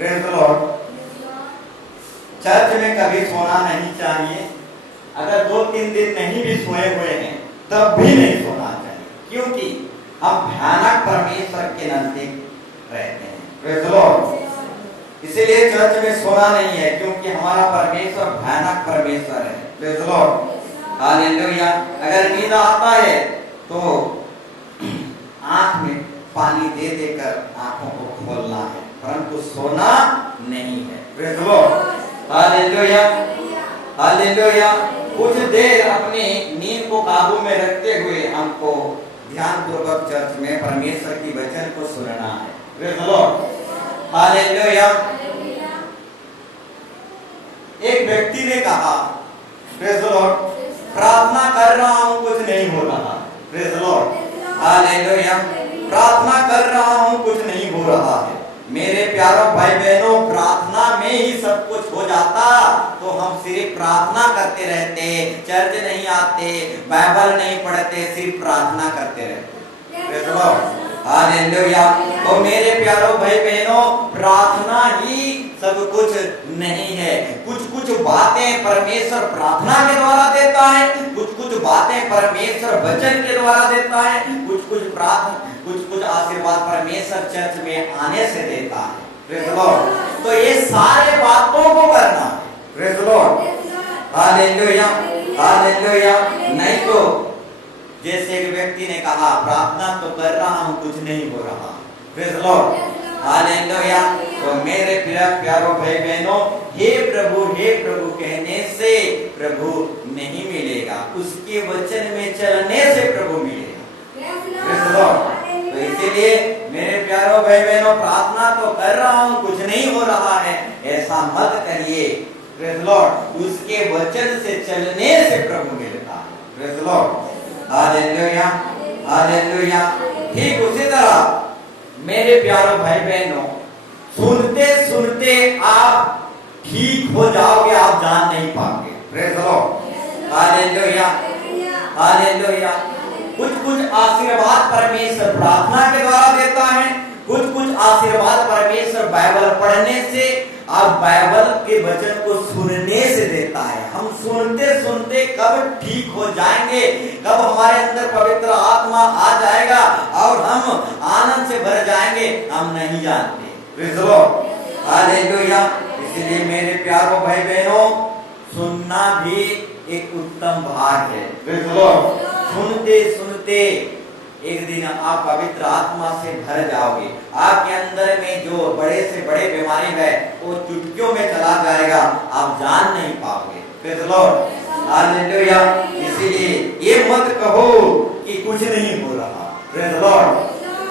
Praise the Lord. Church में कभी सोना नहीं चाहिए। अगर 2-3 दिन नहीं भी सोए हुए हैं तब भी नहीं सोना चाहिए, क्योंकि हम भयानक परमेश्वर के नजदीक रहते हैं। Praise the Lord. इसीलिए चर्च में सोना नहीं है, क्योंकि हमारा परमेश्वर भयानक परमेश्वर है। Praise the Lord. हालेलुया। अगर नींद आता है तो आंख में पानी दे देकर आंखों को खोलना है, परंतु सोना नहीं है। Praise the Lord. Hallelujah, hallelujah. कुछ देर अपनी नींद को काबू में रखते हुए हमको ध्यान पूर्वक चर्च में परमेश्वर की वचन को सुनना है। Praise the Lord. हालेलुया। एक व्यक्ति ने कहा, प्रेज द लॉर्ड, प्रार्थना कर रहा हूं कुछ नहीं हो रहा। Praise the Lord. हालेलुया। प्रार्थना कर रहा हूं कुछ नहीं हो रहा है। मेरे प्यारों भाई बहनों, प्रार्थना में ही सब कुछ हो जाता तो हम सिर्फ प्रार्थना करते रहते, चर्च नहीं आते, बाइबल नहीं पढ़ते, सिर्फ प्रार्थना करते रहते। Praise the Lord. हालेलुया। तो मेरे प्यारों भाई बहनों, प्रार्थना ही सब कुछ नहीं है। कुछ कुछ बातें परमेश्वर प्रार्थना के द्वारा देता है, कुछ कुछ बातें परमेश्वर वचन के द्वारा देता है, कुछ कुछ आशीर्वाद परमेश्वर चर्च में आने से देता है। Praise the Lord. तो ये सारे बातों को करना है। Praise the Lord. Hallelujah, hallelujah. नहीं तो जैसे एक व्यक्ति ने कहा, प्रार्थना तो कर रहा हूं कुछ नहीं हो रहा। Praise the Lord. हालेलुया। तो मेरे प्यारों भाई बहनों, हे प्रभु कहने से प्रभु नहीं मिलेगा, उसके वचन में चलने से प्रभु मिलेगा। Praise the Lord. तो इसीलिए मेरे प्यारों भाई बहनों, प्रार्थना तो कर रहा हूं कुछ नहीं हो रहा है, ऐसा मत करिए। Praise the Lord. उसके वचन से चलने से प्रभु मिलता है। Praise the Lord. Hallelujah, hallelujah. ठीक उसी तरह मेरे प्यारों भाई बहनों, सुनते सुनते आप ठीक हो जाओगे, आप जान नहीं पाओगे। Praise the Lord. Hallelujah, hallelujah. कुछ कुछ आशीर्वाद परमेश्वर प्रार्थना के द्वारा देता है, कुछ कुछ आशीर्वाद परमेश्वर बाइबल पढ़ने से और बाइबल के वचन को सुनने से देता है। हम सुनते सुनते कब ठीक हो जाएंगे, कब हमारे अंदर पवित्र आत्मा आ जाएगा और हम आनंद से भर जाएंगे, हम नहीं जानते। Praise the Lord. हालेलुया। इसलिए मेरे प्यारों भाई बहनों, सुनना भी एक उत्तम भाग है। Praise the Lord. सुनते सुनते एक दिन आप पवित्र आत्मा से भर जाओगे। आपके अंदर में जो बड़े से बड़े बीमारी है वो चुटकियों में चला जाएगा, आप जान नहीं पाओगे। Praise the Lord. हालेलुया। इसीलिए ये मत कहो कि कुछ नहीं हो रहा। Praise the Lord.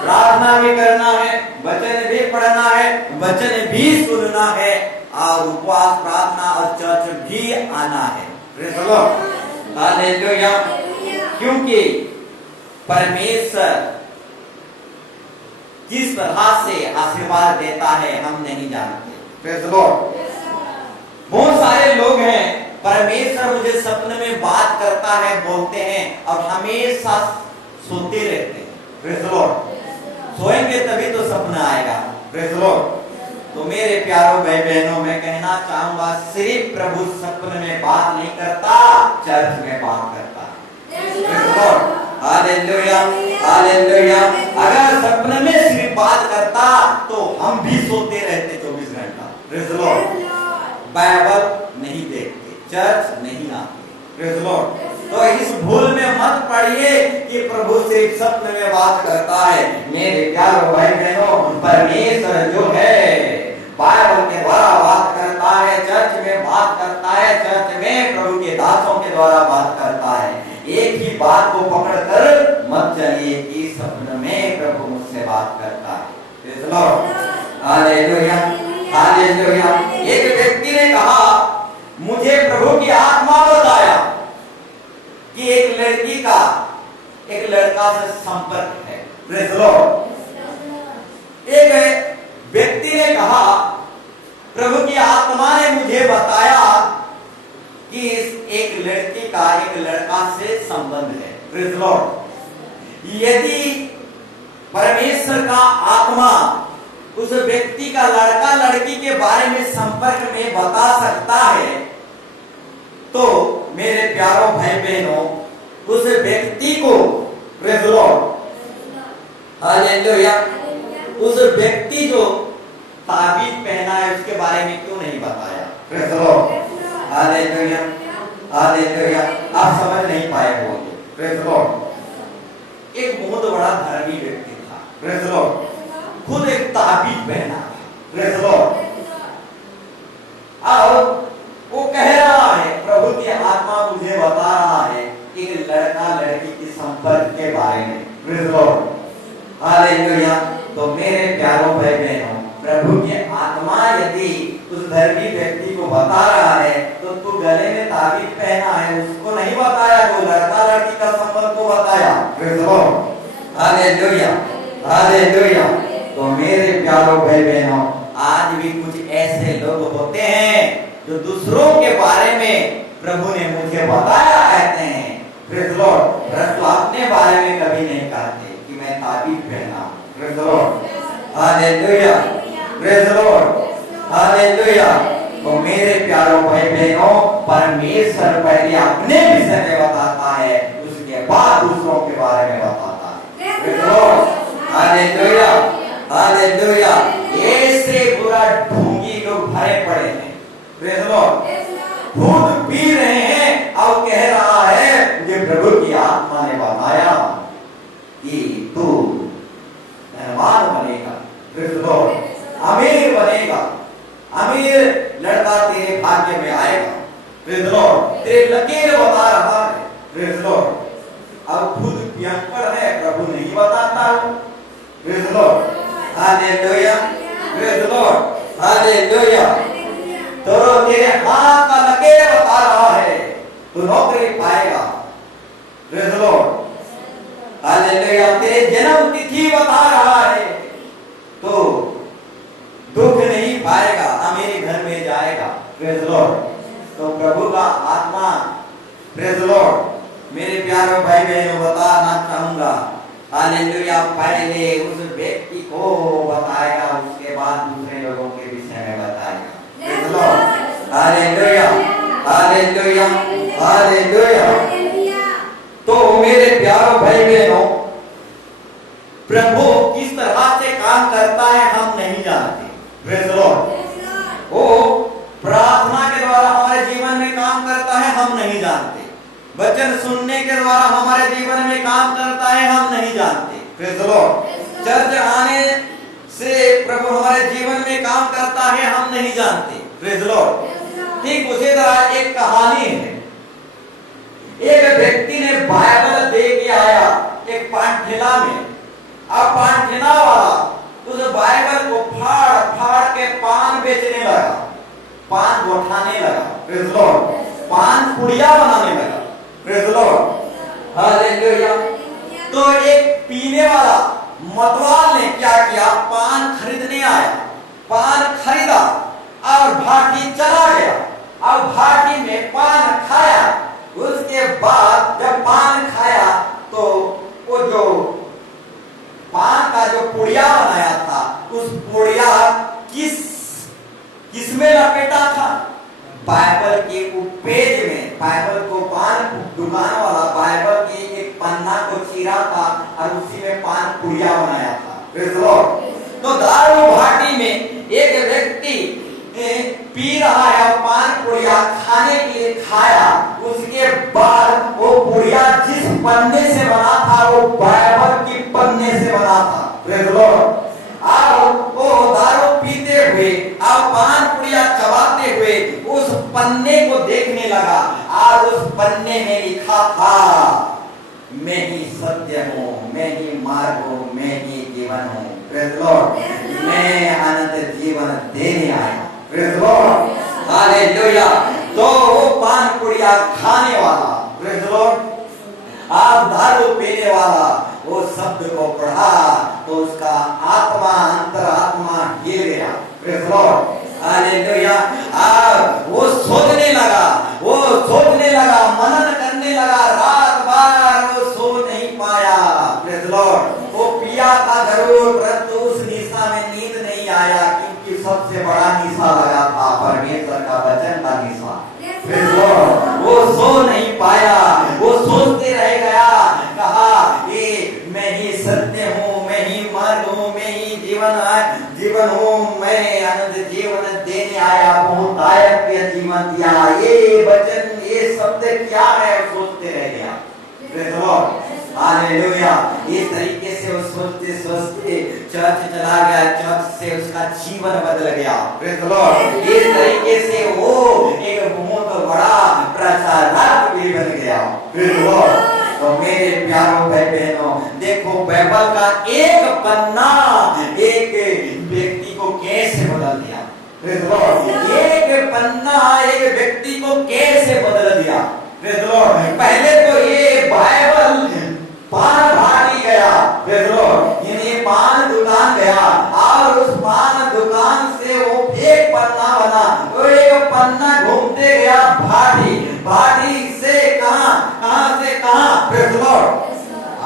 प्रार्थना भी करना है, वचन भी पढ़ना है, वचन भी सुनना है और उपवास प्रार्थना और चर्च भी आना है। Praise the Lord. हालेलुया। क्योंकि परमेश्वर किस तरह से आशीर्वाद देता है हम नहीं जानते। Praise the Lord. बहुत सारे लोग हैं, परमेश्वर मुझे सपने में बात करता है, बोलते हैं और हमेशा सोते रहते हैं। Praise the Lord. सोएंगे तभी तो सपना आएगा। Praise the Lord. तो मेरे प्यारों भाई बहनों, मैं कहना चाहूंगा, सिर्फ प्रभु सपने में बात नहीं करता, चर्च में बात करता है। Praise the Lord. Hallelujah, hallelujah. अगर सपने में सिर्फ बात करता तो हम भी सोते रहते 24 घंटा। Praise the Lord. बाइबल नहीं देखते, चर्च नहीं आते। Praise the Lord. तो इस भूल में मत पड़िए कि प्रभु सिर्फ सपने में बात करता है। मेरे प्यारों भाई बहनों, परमेश्वर जो है बाइबल के द्वारा बात करता है, चर्च में बात करता है, चर्च में प्रभु के दासों के द्वारा बात करता है। एक ही बात को पकड़कर मत चलिए कि सपने में प्रभु मुझसे बात करता है। Praise the Lord. Hallelujah, hallelujah. एक व्यक्ति ने कहा, मुझे प्रभु की आत्मा बताया कि एक लड़की का एक लड़का से संपर्क है। Praise the Lord. एक व्यक्ति ने कहा, प्रभु की आत्मा ने मुझे बताया कि एक लड़की का एक लड़का से संबंध है। Praise the Lord. यदि परमेश्वर का आत्मा उस व्यक्ति का लड़का लड़की के बारे में संपर्क में बता सकता है, तो मेरे प्यारों भाई बहनों, उस व्यक्ति को, प्रेज़ द लॉर्ड, हालेलुया, उस व्यक्ति जो ताबीज पहना है उसके बारे में क्यों नहीं बताया? Praise the Lord, hallelujah, hallelujah. आप समझ नहीं पाए होंगे। Praise the Lord. एक बहुत बड़ा धर्मी व्यक्ति था, प्रेज़ द लॉर्ड, खुद एक ताबीज पहना था, प्रेज़ द लॉर्ड। अब वो कह रहा है, प्रभु की आत्मा मुझे बता रहा है एक लड़का लड़की के संपर्क के बारे में, प्रेज़ द लॉर्ड, हालेलुया। तो मेरे प्यारों भाई बहनों, प्रभु की आत्मा यदि उस धर्मी व्यक्ति को बता रहा है, तो तू गले में ताबीज पहना है, उसको नहीं बताया, जो लड़का लड़की का संबंध को बताया, praise the Lord, hallelujah, hallelujah. तो मेरे प्यारों भाई बहनों, आज भी कुछ ऐसे लोग होते हैं जो दूसरों के बारे में प्रभु ने मुझे बताया कहते हैं, प्रेज़ द लॉर्ड, परंतु अपने बारे में कभी नहीं कहते कि मैं ताबीज पहना, praise the Lord, hallelujah, praise the Lord, hallelujah. तो मेरे प्यारों भाई बहनों, परमेश्वर पहले अपने विषय में बताता है, उसके बाद दूसरों के बारे में बताता है, praise the Lord, hallelujah, hallelujah. ऐसे बुरा ढोंगी लोग भरे पड़े हैं, प्रेज़ द लॉर्ड, खुद पी रहे हैं और कह रहा है मुझे प्रभु की आत्मा ने बताया कि तू धनवान बनेगा, प्रेज़ द लॉर्ड, अमीर बनेगा, अमीर लड़का तेरे भाग्य में आएगा, प्रेज़ द लॉर्ड, तेरे लकीर बता रहा है, प्रेज़ द लॉर्ड। अब खुद पियंकर है, प्रभु नहीं बताता, praise the Lord, hallelujah, praise the Lord, hallelujah. तो तेरे हाथ का लकीर बता रहा है, तू नौकरी पाएगा, प्रेज़ द लॉर्ड, हालेलुया। तेरे जन्म तिथि बता रहा है, तो दुख नहीं पाएगा, अमीरी घर में जाएगा, प्रेज़ द लॉर्ड। तो प्रभु का आत्मा, प्रेज़ द लॉर्ड, मेरे प्यारों भाई बहनों, बताना चाहूंगा, हालेलुया, पहले उस व्यक्ति को बताएगा, उसके बाद दूसरे लोगों के विषय में बताएगा, praise the Lord, hallelujah, hallelujah, hallelujah. तो मेरे प्यारों भाई बहनों, प्रभु किस तरह से काम करता है हम नहीं जानते, प्रेज़ द लॉर्ड। वो प्रार्थना के द्वारा हमारे जीवन में काम करता है हम नहीं जानते, वचन सुनने के द्वारा हमारे जीवन में काम करता है हम नहीं जानते, प्रेज़ द लॉर्ड। चर्च आने से प्रभु हमारे जीवन में काम करता है हम नहीं जानते, प्रेज़ द लॉर्ड। ठीक उसी तरह एक कहानी है, एक व्यक्ति ने बाइबल दे के आया एक पानठेला में, अब पानठेला वाला उस बाइबल को फाड़ फाड़ के पान बेचने लगा, पान गोठाने लगा, प्रेज़ द लॉर्ड, पान पुड़िया बनाने लगा, प्रेज़ द लॉर्ड, हालेलुया। तो एक पीने वाला मतवाल ने क्या किया, पान खरीदने आया, पान खरीदा और भाटी चला गया, अब भाटी में पान खाया, उसके बाद जब पान खाया तो वो जो पान का जो पुड़िया बनाया था, उस पुड़िया किसमें लपेटा था, बाइबल के पेज में, बाइबल को पान दुकान वाला बाइबल के एक पन्ना को चीरा था और उसी में पान पुड़िया बनाया था, प्रेज़ द लॉर्ड। तो दारू भाटी में एक व्यक्ति पी रहा है, पान पुड़िया खाने के लिए खाया, उसके बाद वो पुड़िया जिस पन्ने से बना था वो बाइबल की पन्ने से बना था, प्रेज़ द लॉर्ड। अब वो दारू पीते हुए, अब पान पुड़िया चबाते हुए उस पन्ने को देखने लगा और उस पन्ने में लिखा था, मैं ही सत्य हूँ, मैं ही मार्ग हूँ, मैं ही जीवन हूँ, प्रेज़ द लॉर्ड, मैं अनंत जीवन देने आया, प्रेज़ द लॉर्ड, हालेलुया। तो वो पान पुड़िया खाने वाला, प्रेज़ द लॉर्ड, आप दारू पीने वाला वो शब्द को पढ़ा तो उसका आत्मा, अंतरात्मा हिल गया, प्रेज़ द लॉर्ड, हालेलुया। वो सोचने लगा, वो सोचने लगा, मनन करने लगा, रात भर वो सो नहीं पाया, प्रेज़ द लॉर्ड। वो पिया था जरूर, परंतु उस निशा में नींद नहीं सबसे बड़ा निशा लगा था परमेश्वर का वचन का निशा। वो सो नहीं पाया, वो सोचते रह गया, कहा ये मैं ही सत्य हूँ, मैं ही मार्ग हूँ, मैं ही जीवन हूँ, मैं अनंत जीवन देने आया हूँ, दायक जीवन दिया। ये वचन, ये शब्द क्या है, सोचते रह गया। हालेलुया। इस तरीके से वो सोचते सोचते चर्च चला गया, चर्च से उसका जीवन बदल गया। Praise the Lord. इस तरीके से वो एक बहुत बड़ा प्रचारक भी बन गया। Praise the Lord. तो मेरे प्यारों भाई बहनों, देखो बाइबल का एक पन्ना एक व्यक्ति को कैसे बदल दिया। Praise the Lord. एक पन्ना एक व्यक्ति को कैसे बदल दिया। Praise the Lord. पहले तो ये बाइबल पान भाटी गया, प्रेज़ द लॉर्ड, यानी पान दुकान गया और उस पान दुकान से वो एक पन्ना बना, वो एक पन्ना घूमते गया भाटी, भाटी से कहां से कहां, प्रेज़ द लॉर्ड।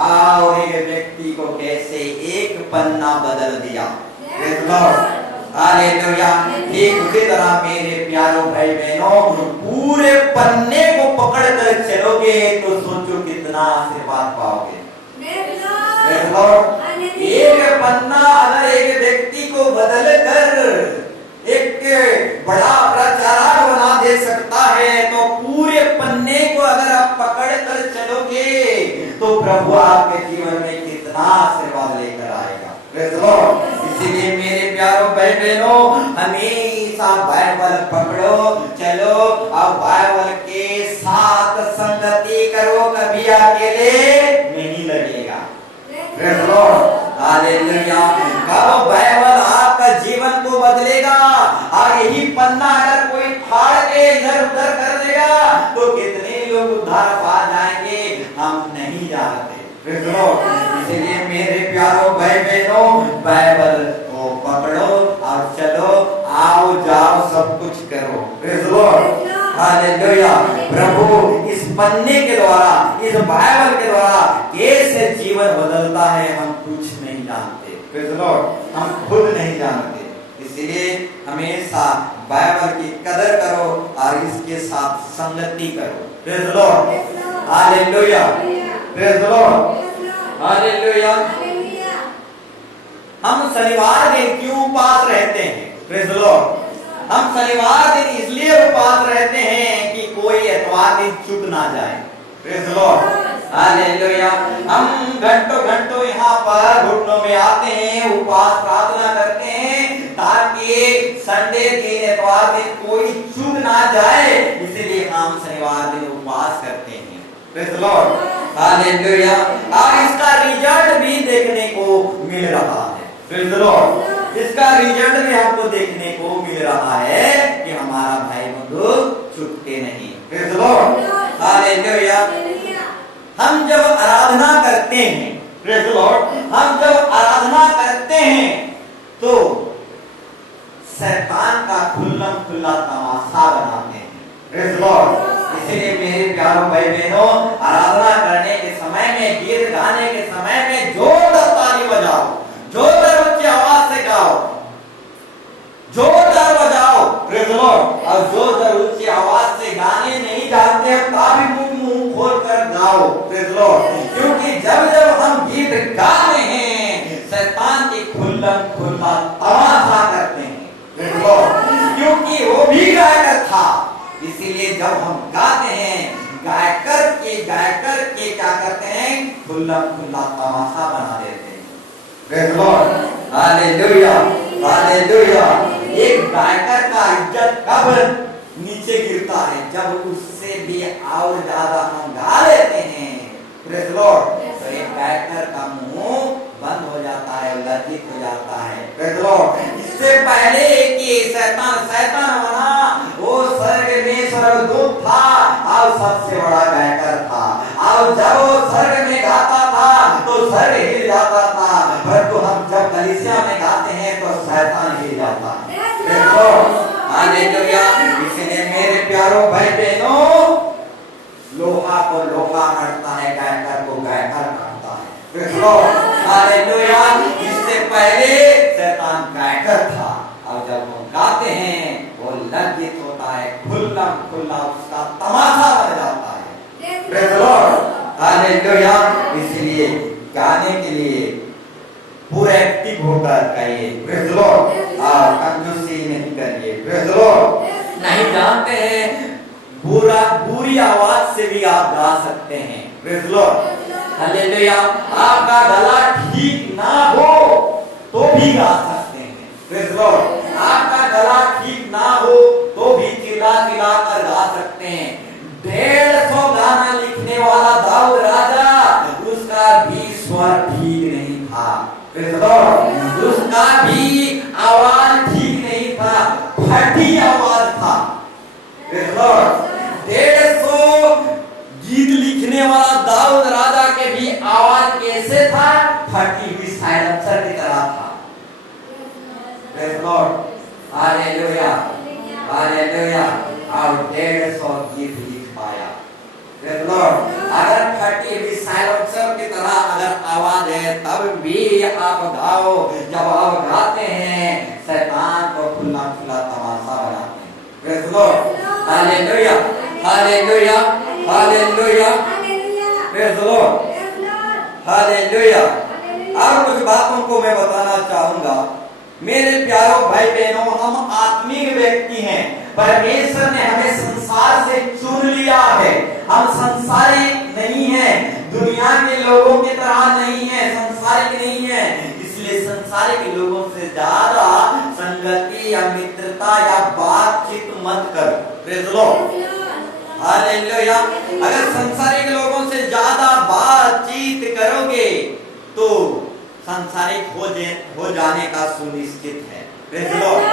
और एक व्यक्ति को कैसे एक पन्ना बदल दिया। Praise the Lord. हालेलुया। ठीक उसी तरह मेरे प्यारों भाई बहनों, पूरे पन्ने को पकड़ कर चलोगे तो सोचो कितना आशीर्वाद पाओगे। एक पन्ना अगर एक व्यक्ति को बदल कर एक बड़ा प्रचारक बना दे सकता है, तो पूरे पन्ने को अगर आप पकड़ कर चलोगे तो प्रभु आपके जीवन में कितना आशीर्वाद लेकर आएगा। इसीलिए मेरे प्यारों भाई बहनों, हमेशा बाइबल पकड़ो, चलो और बाइबल के साथ संगति करो, कभी अकेले नहीं लगेगा। हालेलुया। कब बाइबल आपका जीवन को बदलेगा। और यही पन्ना अगर कोई फाड़ के इधर उधर कर देगा तो कितने लोग उद्धार पा जाएंगे हम नहीं जानते। इसलिए मेरे प्यारों भाई बहनों, बाइबल को पकड़ो और चलो, आओ जाओ सब कुछ करो। Praise the Lord. हालेलुया। प्रभु इस पन्ने के द्वारा, इस बाइबल के द्वारा कैसे जीवन बदलता है हम कुछ नहीं जानते। Praise the Lord. हम खुद नहीं जानते। इसलिए हमेशा बाइबल की कदर करो और इसके साथ संगति करो। Praise the Lord. Hallelujah. Praise the Lord. Hallelujah. हम शनिवार दिन क्यों उपवास रहते हैं। Praise the Lord. हम शनिवार दिन इसलिए उपवास रहते हैं कि कोई इतवार दिन चूक ना जाए। Praise the Lord. हालेलुया। हम घंटों घंटों यहाँ पर घुटनों में आते हैं, उपवास प्रार्थना करते हैं ताकि संडे दिन, इतवार दिन कोई चूक ना जाए, इसलिए हम शनिवार दिन उपवास करते हैं। Praise the Lord. हालेलुया। और इसका रिजल्ट भी देखने को मिल रहा है। Praise the Lord. इसका रिजल्ट भी हमको देखने को मिल रहा है कि हमारा भाई बंधु चूकते नहीं। Praise the Lord. हालेलुया। हम जब आराधना करते हैं, प्रेज़ द लॉर्ड, हम जब आराधना करते हैं तो शैतान का खुल्लम खुल्ला तमाशा बनाते हैं। Praise the Lord. इसलिए मेरे प्यारों भाई बहनों, आराधना करने के समय में, गीत गाने के समय में जोरदार ताली बजाओ, जोरदार ऊंची आवाज से गाओ, जोरदार बजाओ। Praise the Lord. और जोरदार ऊंची आवाज से गाने नहीं जानते हैं तभी मुंह खोल कर गाओ। Praise the Lord. क्योंकि जब जब हम गीत गाते हैं शैतान की खुल्लम खुल्ला तमाशा करते हैं। Praise the Lord. क्योंकि वो भी गायक था, इसीलिए जब हम गाते हैं गायकर के क्या करते हैं, खुल्ला खुल्ला तमाशा बना देते हैं। Praise the Lord. Hallelujah. Hallelujah. एक गायकर का इज्जत कब नीचे गिरता है, जब उससे भी और ज्यादा हम गा लेते हैं। Praise the Lord. तो एक गायकर का मुंह बंद हो जाता है, लज्जित हो जाता है। Praise the Lord. इससे पहले कि शैतान बना, वो स्वर्ग में स्वर्गदूत था और सबसे बड़ा गायकर था। और जब वो स्वर्ग में गाता था तो स्वर्ग हिल जाता था, परंतु हम जब कलीसिया में गाते हैं तो शैतान हिल जाता है। हालेलुया। इसलिए मेरे प्यारों भाई बहनों, लोहा को लोहा काटता है, गायकर को गायकर काटता है। हालेलुया। इससे पहले शैतान गायकर था और जब लज्जित होता है, खुल्ला खुल्ला उसका तमाशा बन जाता है। Praise the Lord, hallelujah. इसलिए गाने के लिए पूरा एक्टिव होकर कहिए प्रेज़ द लॉर्ड, कंजूसी नहीं करिए प्रेज़ द लॉर्ड। नहीं जानते हैं बुरी आवाज से भी आप गा सकते हैं प्रेज़ द लॉर्ड, हालेलुया। आपका गला ठीक ना हो तो भी गा सकते हैं प्रेज़ द लॉर्ड, आपका गला ठीक ना हो तो भी चिल्ला चिल्ला कर गा सकते हैं। 150 गाना लिखने वाला दाऊद राजा, उसका भी स्वर ठीक नहीं था प्रेज़ द लॉर्ड, उसका भी आवाज ठीक नहीं था, फटी आवाज था प्रेज़ द लॉर्ड। 150 गीत लिखने वाला दाऊद राजा के भी आवाज कैसे था, फटी हुई साइलेंसर की तरह था praise the Lord, hallelujah hallelujah. और 150 गीत लिख पाया प्रेज़ द लॉर्ड। अगर फटी हुई साइलेंसर की तरह अगर आवाज है तब भी आप गाओ, जब आप गाते हैं शैतान को खुला खुला तमाशा बनाते हैं praise the Lord, hallelujah hallelujah hallelujah praise the Lord, hallelujah. और कुछ बातों को मैं बताना चाहूंगा मेरे प्यारों भाई बहनों, हम आत्मिक व्यक्ति हैं, परमेश्वर ने हमें संसार से चुन लिया है, हम संसारिक नहीं हैं, दुनिया के लोगों की तरह नहीं है, संसारिक नहीं है। इसलिए संसारिक लोगों से ज्यादा संगति या मित्रता या बातचीत मत करो प्रेज़ द लॉर्ड, हालेलुया। अगर संसारिक लोगों से ज्यादा बातचीत करोगे तो संसारिक हो जाने का सुनिश्चित है प्रेज़ द लॉर्ड।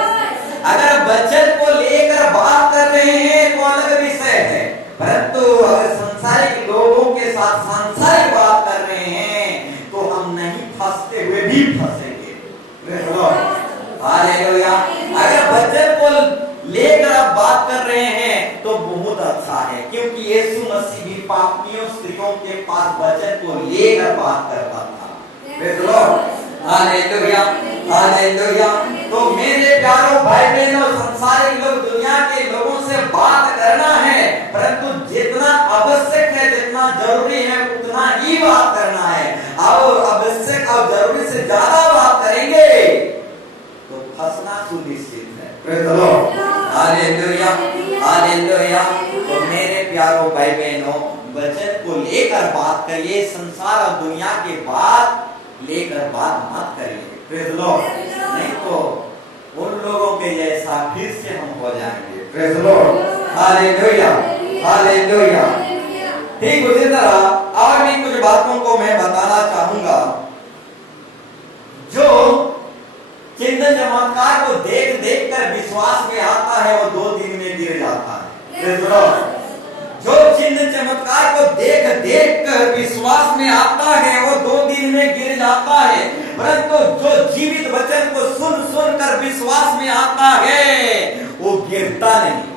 अगर वचन को लेकर बात कर रहे हैं तो अलग विषय है, परंतु अगर संसारिक लोगों के साथ सांसारिक बात कर रहे हैं तो हम नहीं फंसते हुए भी फंसेंगे प्रेज़ द लॉर्ड, हालेलुया। अगर वचन को लेकर आप बात कर रहे हैं तो बहुत अच्छा है, क्योंकि यीशु मसीह भी पापियों स्त्रियों के पास वचन को लेकर बात करता था praise the Lord, hallelujah hallelujah. तो मेरे प्यारों भाई बहनों, संसारिक लोग दुनिया के लोगों से बात करना है, परंतु जितना आवश्यक है जितना जरूरी है उतना ही बात करना है। और आवश्यक और जरूरी से ज्यादा बात करेंगे तो फंसना सुनिश्चित है praise the Lord, hallelujah hallelujah. तो मेरे प्यारों भाई बहनों, वचन को लेकर बात करिए, संसार और दुनिया के बात लेकर बात मत करिए प्रेज़ द लॉर्ड, नहीं तो उन लोगों के जैसा फिर से हम हो जाएंगे praise the Lord, hallelujah hallelujah. ठीक उसी तरह और भी कुछ बातों को मैं बताना चाहूंगा। जो चिन्ह चमत्कार को देख देख कर विश्वास में आता है वो 2 दिन में गिर जाता है प्रेज़ द लॉर्ड। जो चिन्ह चमत्कार को देख देख कर विश्वास में आता है वो 2 दिन में गिर जाता है, परंतु जो जीवित वचन को सुन सुन कर विश्वास में आता है वो गिरता नहीं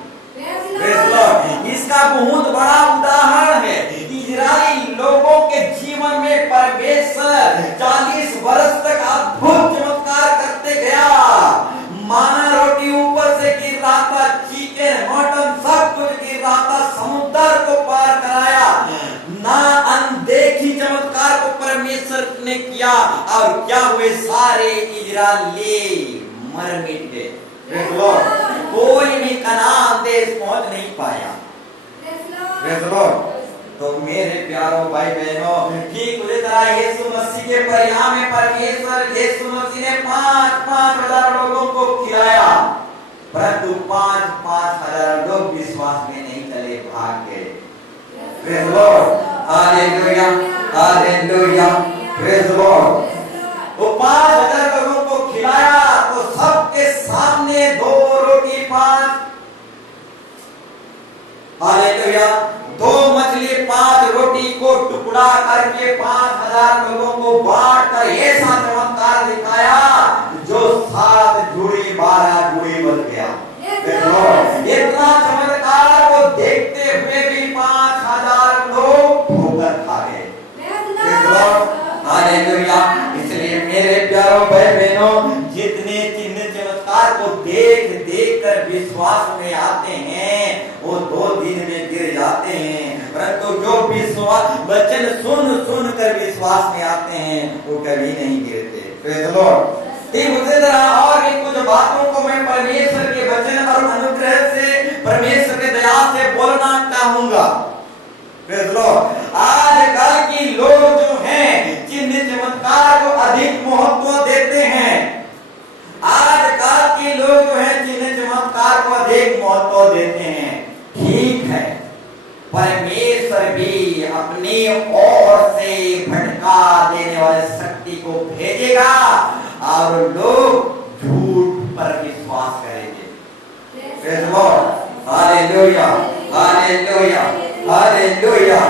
प्रेज़ द लॉर्ड। इसका बहुत बड़ा उदाहरण है, इजराइली लोगों के जीवन में परमेश्वर 40 वर्ष तक अद्भुत चमत्कार करते गया। माना रोटी ऊपर से गिर रहा था, चिकन मटन सब कुछ गिर रहा था, समुद्र को पार कराया, ना अनदेखी चमत्कार को परमेश्वर ने किया। और क्या हुए, सारे इजराइली मर मिट गए प्रेज़ द लॉर्ड, कोई भी कनान देश पहुंच नहीं पाया प्रेज़ द लॉर्ड। तो मेरे प्यारों भाई बहनों, ठीक उसी तरह यीशु मसीह के परिणाम में परमेश्वर यीशु मसीह ने 5-5 हजार लोगों को खिलाया, परंतु 5-5 हजार लोग विश्वास में नहीं चले, भाग गए praise the Lord, hallelujah hallelujah praise the Lord. वो 5,000 लोगों को खिलाया तो सबके सामने 2 रोटी 5, हालेलुया, 2 मछली 5 रोटी को टुकड़ा करके 5,000 लोगों को बांट कर ऐसा चमत्कार दिखाया जो 7 जुड़ी 12 जुड़ी बन गया। इतना चमत्कार को देखते हुए भी 5,000 लोग ठोकर खा गए। हालेलुया। इसलिए मेरे प्यारों भाई बहनों, जितने चिन्ह चमत्कार को देख देख देखकर विश्वास में आते हैं वो 2 दिन में गिर जाते हैं, परंतु जो विश्वास वचन सुन कर विश्वास में आते हैं वो कभी नहीं गिरते। Praise the Lord. ठीक उसी तरह और भी कुछ बातों को मैं परमेश्वर के वचन और अनुग्रह से, परमेश्वर के दया से बोलना चाहूंगा। Praise the Lord. आजकल की लोग जो हैं चिन्ह चमत्कार को अधिक महत्व देते हैं। आजकल के लोग जो हैं चिन्ह चमत्कार को अधिक महत्व देते हैं। ठीक है, परमेश्वर भी अपनी ओर से भटका देने वाले शक्ति को भेजेगा और लोग झूठ पर विश्वास करेंगे। Praise the Lord. Hallelujah, hallelujah, hallelujah,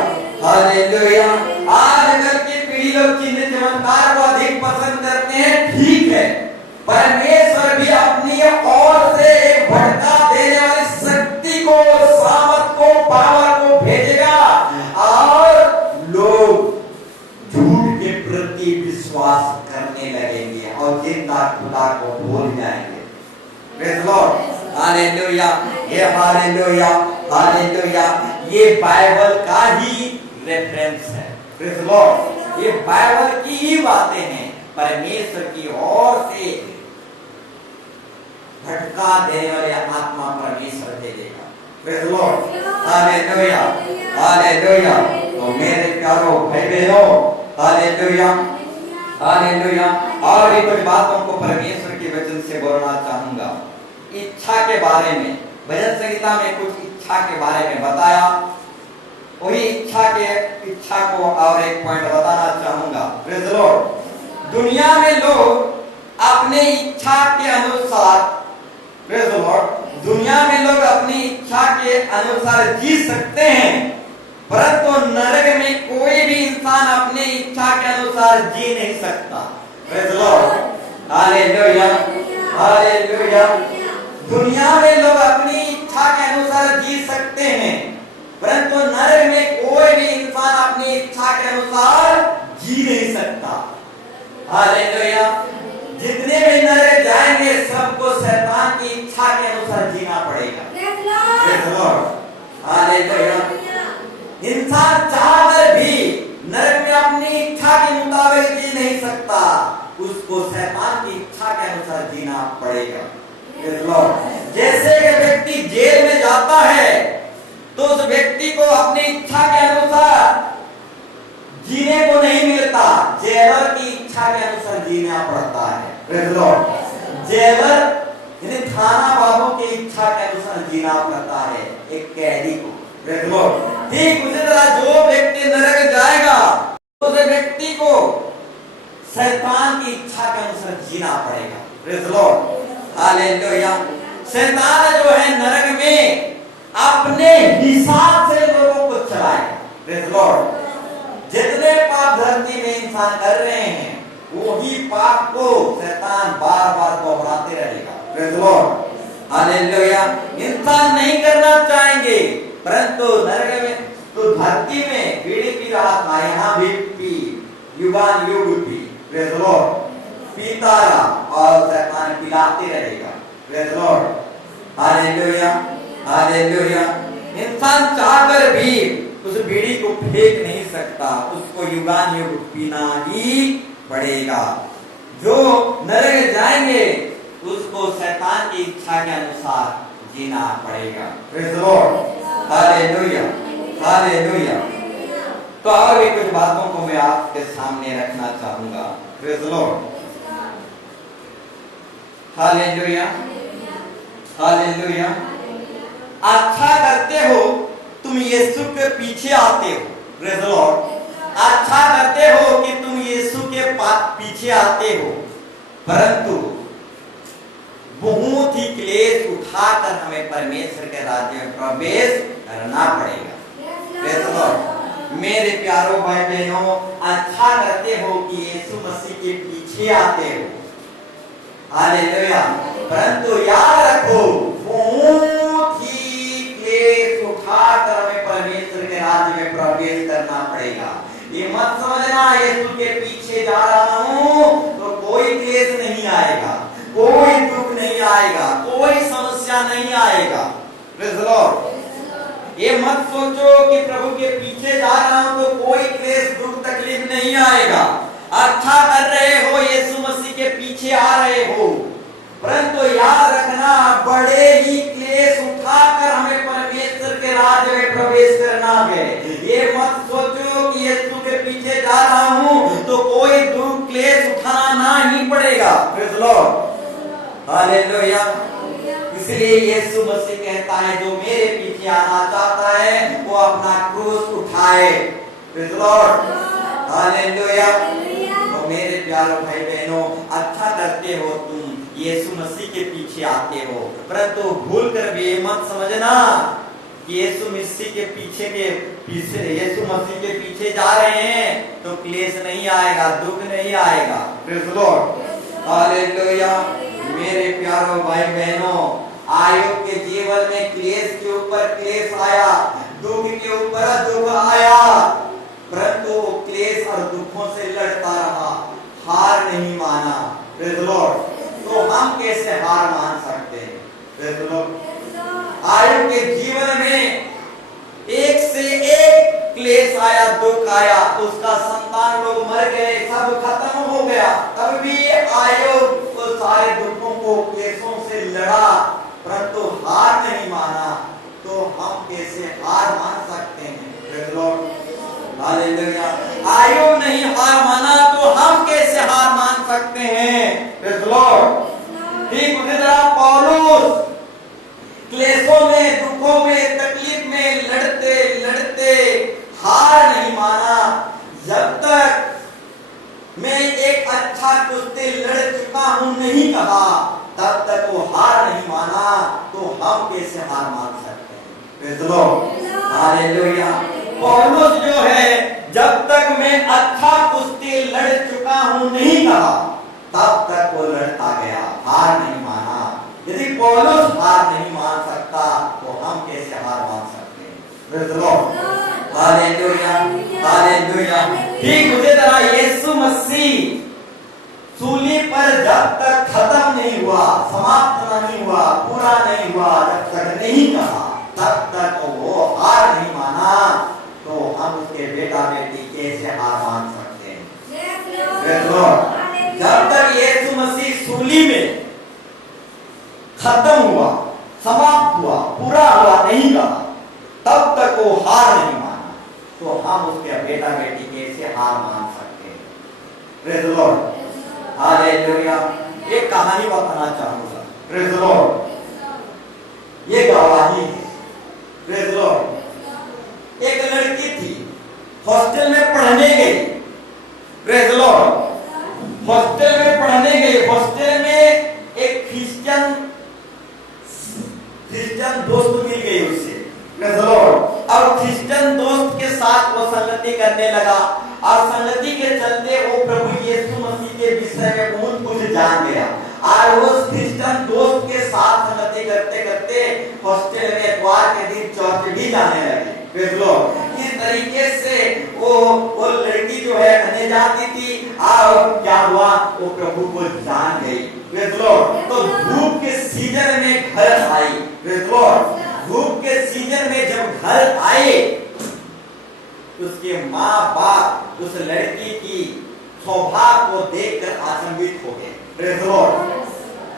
hallelujah. आजकल की पीढ़ी लोग चिन्ह चमत्कार को अधिक पसंद करते हैं। ठीक है, परमेश्वर भी अपनी ओर से एक भटका देने वाली शक्ति को, सामर्थ को, पावर को भेजेगा और लोग झूठ के प्रति विश्वास करने लगेंगे और जिंदा खुदा को भूल जाएंगे। Praise the Lord. हालेलुया, ये हालेलुया, हालेलुया। ये बाइबल का ही रेफरेंस है। Praise the Lord. ये बाइबल की ही बातें हैं। परमेश्वर की ओर से भटका देने वाले आत्मा परमेश्वर दे देगा। Praise the Lord. Hallelujah, hallelujah. तो मेरे प्यारों भाई बहनों, हालेलुया, हालेलुया। और भी कुछ बातों को परमेश्वर के वचन से बोलना चाहूंगा। इच्छा के बारे में भजन संहिता में कुछ इच्छा के बारे में बताया, वही इच्छा को और एक पॉइंट बताना चाहूंगा। Praise the Lord. दुनिया में लोग अपने इच्छा के अनुसार, प्रेज़ द लॉर्ड, दुनिया में लोग अपनी इच्छा के अनुसार जी सकते हैं, परंतु नरक में कोई भी इंसान अपने इच्छा के अनुसार जी नहीं सकता। Praise the Lord. Hallelujah, hallelujah. दुनिया में लोग अपनी इच्छा के अनुसार जी सकते हैं, परंतु नरक में कोई भी इंसान अपनी इच्छा के अनुसार जी नहीं सकता। हालेलुया। जितने भी नरक जाएंगे सबको शैतान की इच्छा के अनुसार जीना पड़ेगा। Praise the Lord. हालेलुया। इंसान चाहकर भी नरक में अपनी इच्छा के मुताबिक जी नहीं सकता, उसको शैतान की इच्छा के अनुसार जीना पड़ेगा। Praise the Lord. जैसे कि व्यक्ति जेल में जाता है तो उस व्यक्ति को अपनी इच्छा के अनुसार जीने को नहीं मिलता, जेलर की इच्छा के अनुसार जीना पड़ता है। Praise the Lord. जेलर यानी थाना बाबू की इच्छा के अनुसार जीना पड़ता है एक कैदी को। Praise the Lord. ठीक उसी तरह जो व्यक्ति नरक जाएगा उस व्यक्ति को शैतान की इच्छा के अनुसार जीना पड़ेगा। Praise the Lord. हालेलुया। शैतान जो है नरक में अपने हिसाब से लोगों को चलाएगा। Praise the Lord. जितने पाप धरती में इंसान कर रहे हैं वही पाप को शैतान बार बार दोहराते रहेगा। Praise the Lord. हालेलुया। इंसान नहीं करना चाहेंगे, परंतु नरक में तो धरती में बीड़ी पी रहा था, यहाँ भी पी, युगान युग पी। Praise the Lord. पीता रहा और शैतान पिलाते रहेगा। Praise the Lord. Hallelujah, hallelujah. इंसान चाहकर भी उस बीड़ी को फेंक नहीं सकता, उसको युगान युग पीना ही पड़ेगा। जो नरक जाएंगे उसको शैतान की इच्छा के अनुसार जीना पड़ेगा। Praise the Lord. Hallelujah, hallelujah. तो और भी कुछ बातों को मैं आपके सामने रखना चाहूंगा। Praise the Lord. Hallelujah, hallelujah. अच्छा करते हो तुम यीशु के पीछे आते हो। Praise the Lord. अच्छा करते हो कि तुम यीशु के पीछे आते हो, परंतु बहुत ही क्लेश उठाकर हमें परमेश्वर के राज्य में प्रवेश करना पड़ेगा। Praise the Lord. मेरे प्यारों भाई बहनों, अच्छा करते हो कि यीशु मसीह के पीछे आते हो। हालेलुया। परंतु याद रखो बहुत ही क्लेश उठाकर हमें परमेश्वर के राज्य में प्रवेश करना पड़ेगा। ये मत समझना यीशु के पीछे जा रहा हूं तो कोई क्लेश नहीं आएगा, कोई दुख नहीं आएगा, कोई समस्या समस्या नहीं आएगा। Praise the Lord. ये मत सोचो कि प्रभु के पीछे जा रहा हूं तो कोई क्लेश दुख तकलीफ नहीं आएगा। अच्छा कर रहे हो, यीशु मसीह के पीछे आ रहे हो, परंतु याद रखना बड़े ही क्लेश उठाकर हमें परमेश्वर के राज्य में प्रवेश करना है। ये मत सोचो कि यीशु के पीछे जा रहा हूं तो कोई दुख क्लेश उठाना नहीं पड़ेगा। Praise the Lord, hallelujah. इसलिए यीशु मसीह कहता है जो मेरे पीछे आना चाहता है वो अपना क्रूस उठाए। Praise the Lord, hallelujah. तो मेरे प्यारे भाई बहनों, अच्छा करते हो तुम, यीशु मसीह के पीछे आते हो, परंतु भूल कर भी मत समझना कि यीशु मसीह के पीछे यीशु मसीह के पीछे जा रहे हैं तो क्लेश नहीं आएगा, दुख नहीं आएगा। Praise the Lord, hallelujah. मेरे प्यारे भाई बहनों, आयुब के जीवन में क्लेश के ऊपर क्लेश आया, दुख के ऊपर दुख आया, परंतु क्लेश और दुखों से लड़ता रहा, हार नहीं माना। Praise the Lord. तो हम कैसे हार मान सकते हैं? Praise the Lord. आयुब के जीवन में एक से एक क्लेश आया, दुख आया, उसका संतान लोग मर गए, सब खत्म हो गया, तब भी आयुब सारे दुखों को क्लेशों से लड़ा, परंतु हार नहीं माना। तो हम कैसे हार मान सकते हैं? Praise the Lord, hallelujah. Ayub नहीं हार माना तो हम कैसे हार मान सकते हैं? Praise the Lord. ठीक उसी तरह पौलुस क्लेशों में, दुखों में, तकलीफ में लड़ते लड़ते हार नहीं माना। जब तक मैं एक अच्छा कुश्ती लड़ चुका हूं नहीं कहा, तब तक वो हार नहीं माना, तो हम कैसे हार मान सकते हैं? Praise the Lord, hallelujah. पौलुस जो है, जब तक मैं अच्छा कुश्ती लड़ चुका हूं नहीं कहा, तब तक वो लड़ता गया, हार नहीं माना। यदि पौलुस हार नहीं मान सकता तो हम कैसे हार मान सकते हैं? Praise the Lord, hallelujah, hallelujah. ठीक उसी तरह यीशु मसीह सूली पर जब तक खत्म नहीं हुआ, समाप्त नहीं हुआ, पूरा नहीं हुआ, जब तक नहीं कहा, तब तक वो हार नहीं माना, तो हम उसके बेटा बेटी कैसे हार मान सकते हैं? Praise the Lord. जब तक यीशु मसीह सूली में खत्म हुआ, समाप्त हुआ, पूरा हुआ नहीं कहा, तब तक वो हार नहीं माना, तो हम उसके बेटा बेटी कैसे हार मान सकते हैं? Praise the Lord, hallelujah. एक कहानी बताना चाहूंगा। Praise the Lord. ये गवाही है। Praise the Lord. एक लड़की थी, हॉस्टल में पढ़ने गई। Praise the Lord. हॉस्टल में पढ़ने गई। हॉस्टल में एक क्रिश्चियन दोस्त मिल गई उसे। Praise the Lord. और क्रिश्चियन दोस्त के साथ वो संगति करने लगा, और संगति के चलते वो प्रभु यीशु मसीह के विषय में बहुत कुछ जान गया, और उस क्रिश्चियन दोस्त के साथ संगति करते करते हॉस्टल में इतवार के दिन चर्च भी जाने लगे। Praise the Lord. इस तरीके से वो लड़की जो है अन्य जाति थी, और क्या हुआ, वो प्रभु को जान गई। Praise the Lord. तो धूप के सीजन में घर आई। Praise the Lord. धूप के सीजन में जब घर आए, उसके माँ बाप उस लड़की की स्वभाव को देखकर आचंबित हो गए। Praise the Lord.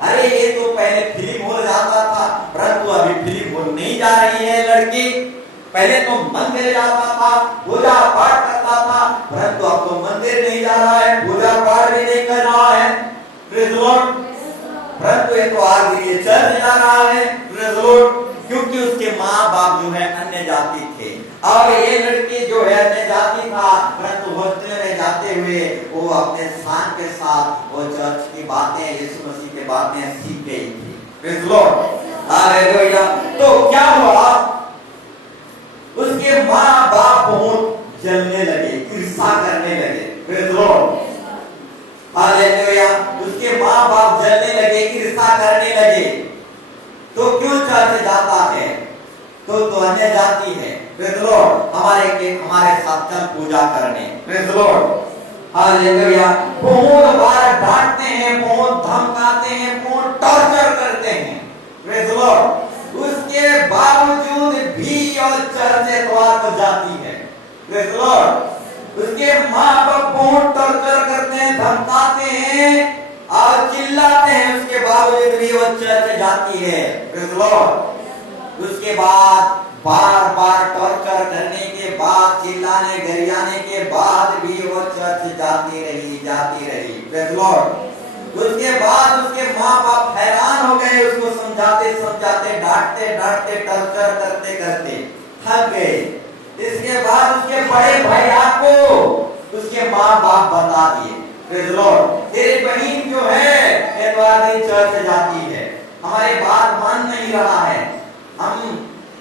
अरे ये तो पहले फिल्म हॉल जाता था, परंतु अभी फिल्म हॉल नहीं जा रही है लड़की। पहले तो मंदिर जाता था, पूजा पाठ करता था, परंतु अब तो मंदिर नहीं जा रहा है, पूजा पाठ भी नहीं कर रहा है। Praise the Lord. परंतु ये तो आज ये चर्च जा रहा है। Praise the Lord. क्योंकि उसके माँ बाप जो है अन्य जाति थे, और ये लड़की जो है अन्य जाति था, परंतु हॉस्टल में जाते हुए वो अपने शान के साथ वो चर्च की बातें, यीशु मसीह की बातें सीख गई थी। Praise the Lord, hallelujah. तो क्या हुआ, उसके माँ बाप बहुत जलने लगे, ईर्ष्या करने लगे। Praise the Lord, hallelujah. उसके माँ बाप जलने लगे, ईर्ष्या करने लगे। तो क्यों चर्च जाता है? तो अन्य जाति है। Praise the Lord. हमारे साथ चल पूजा करने। Praise the Lord, hallelujah. बहुत बार डांटते हैं, बहुत धमकाते हैं, बहुत टॉर्चर करते हैं। प्रेज़ द लॉर्ड, वह चर्च एतवार को जाती है। Praise the Lord. उसके माँ बाप बहुत टॉर्चर करते हैं, धमकाते हैं और चिल्लाते हैं, उसके बावजूद भी वो चर्च जाती है। Praise the Lord. उसके बाद बार बार टॉर्चर करने के बाद, चिल्लाने गरियाने के बाद भी वो चर्च जाती रही। Praise the Lord. उसके बाद उसके माँ बाप हैरान हो गए, उसको समझाते डांटते टॉर्चर करते थक गए। इसके बाद उसके बड़े भैया को उसके माँ बाप बता दिए, प्रेज़ द लॉर्ड, तेरी बहन जो है एतवार दिन चर्च जाती है, हमारी बात मान नहीं रहा है, हम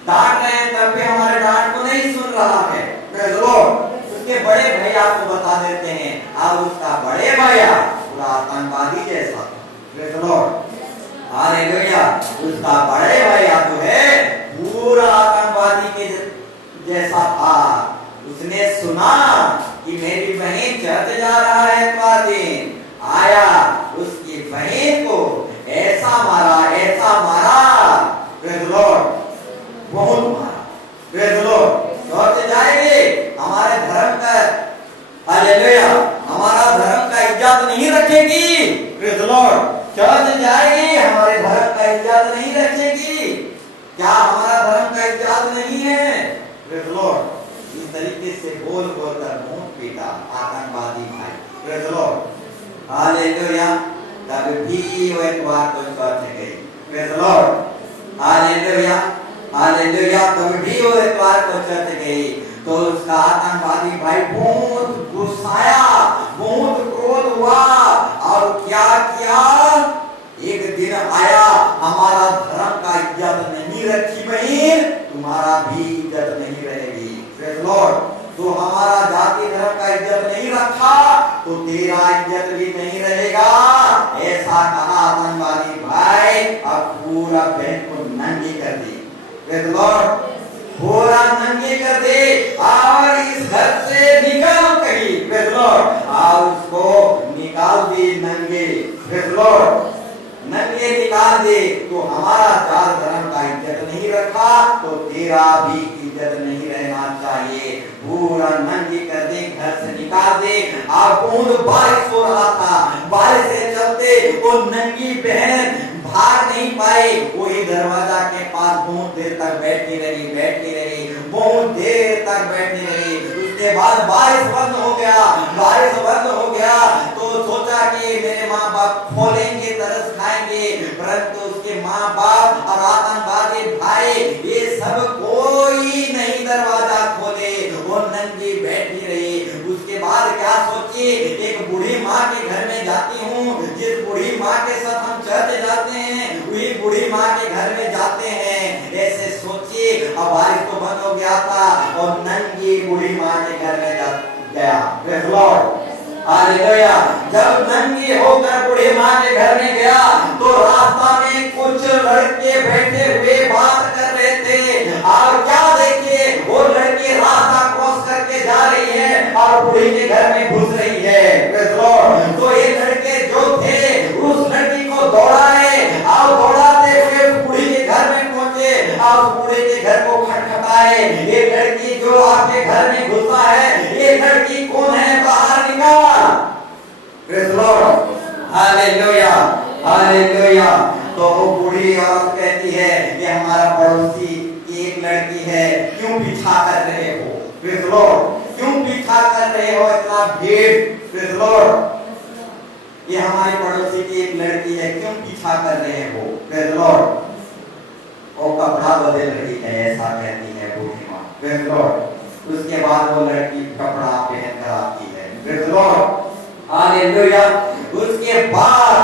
डांट रहे हैं तब भी हमारे डांट को नहीं सुन रहा है। Praise the Lord. उसके बड़े भैया को बता देते हैं। अब उसका बड़े भैया पूरा आतंकवादी जैसा था। Praise the Lord. हालेलुया। उसका बड़े भैया जो है पूरा आतंकवादी के जैसा था। उसने सुना कि मेरी बहन चर्च जा रहा है एतवार दिन, आया उसकी बहन को ऐसा मारा प्रेज़ द लॉर्ड, बहुत मारा। Praise the Lord. चर्च जाएंगे हमारे धर्म का, हालेलुया, हमारा धर्म का इज्जत नहीं रखेगी। Praise the Lord. चर्च जाएगी हमारे धर्म का इज्जत नहीं रखेगी। क्या हमारा धर्म का इज्जत नहीं है? Praise the Lord. इस तरीके से बोल कर मुंह पीटा आतंकवादी भाई। Praise the Lord. हालेलुया। तब भी वो एतवार को चर्च गई। Praise the Lord. हालेलुया। तब भी वो एतवार को चर्च गई तो उसका आतंकवादी भाई बहुत गुस्साया, बहुत क्रोध हुआ और क्या किया, एक दिन आया, हमारा धर्म का इज्जत नहीं रखी बहन, तुम्हारा भी इज्जत नहीं रहेगी। Praise the Lord. तो हमारा जाति धर्म का इज्जत नहीं रखा तो तेरा इज्जत भी नहीं रहेगा, ऐसा कहा आतंकवादी भाई। अब पूरा बहन को नंगी कर दी। Praise the Lord. पूरा नंगी कर दे और इस घर से निकाल कहीं। Praise the Lord. और उसको निकाल दी नंगे। Praise the Lord. नंगे निकाल दे तो हमारा जात धर्म का इज्जत नहीं रखा तो तेरा भी इज्जत नहीं रहना चाहिए। पूरा नंगी कर दे, घर से निकाल दे। और बहुत बारिश हो रहा था, बारिश से चलते वो नंगी बहन भाग नहीं पाई, वही दरवाजा के पास बहुत देर तक बैठी रही, बहुत देर तक बैठी रही। उसके बाद बारिश बंद हो गया तो सोचा कि मेरे माँ बाप खोलेंगे, तरस खाएंगे, परंतु उसके माँ बाप और आतंकवादी भाई ये सब कोई नहीं दरवाजा खोले, वो नंगी बैठी रही। उसके बाद क्या सोची, एक बूढ़ी माँ के घर में जाती हूँ, जिस बूढ़ी माँ के साथ हम चर्च जाते हैं वही बूढ़ी माँ के घर में जाते हैं, ऐसे सोची। अब बारिश तो बंद हो गया था और नंगी बूढ़ी माँ के घर में गया। Praise the Lord. हालेलुया। जब नंगी होकर बूढ़ी माँ के घर में गया तो रास्ता में कुछ लड़के बैठे हुए बात कर रहे थे और क्या देखिए, वो लड़की रास्ता क्रॉस करके जा रही है और बूढ़ी के घर में घुस रही है। Praise the Lord. तो ये लड़के जो थे उस लड़की को दौड़ाए और दौड़ाते हुए बूढ़ी के घर में पहुंचे और बूढ़े के घर को खटखटाए। ये लड़की जो आपके घर में घुसा है, ये लड़की कौन है, बाहर निकाल। Praise the Lord. हालेलुया। तो वो बूढ़ी औरत कहती है ये हमारा पड़ोसी की एक लड़की है, क्यों पीछा कर रहे हो? Praise the Lord. क्यों पीछा कर रहे हो इतना भीड़? Praise the Lord. ये हमारी पड़ोसी की एक लड़की है, क्यों पीछा कर रहे हो? Praise the Lord. वो कपड़ा बदल रही है, ऐसा कहती है बूढ़ी माँ। Praise the Lord. उसके बाद वो लड़की कपड़ा पहन कर आती है। Praise the Lord. हालेलुया। उसके बाद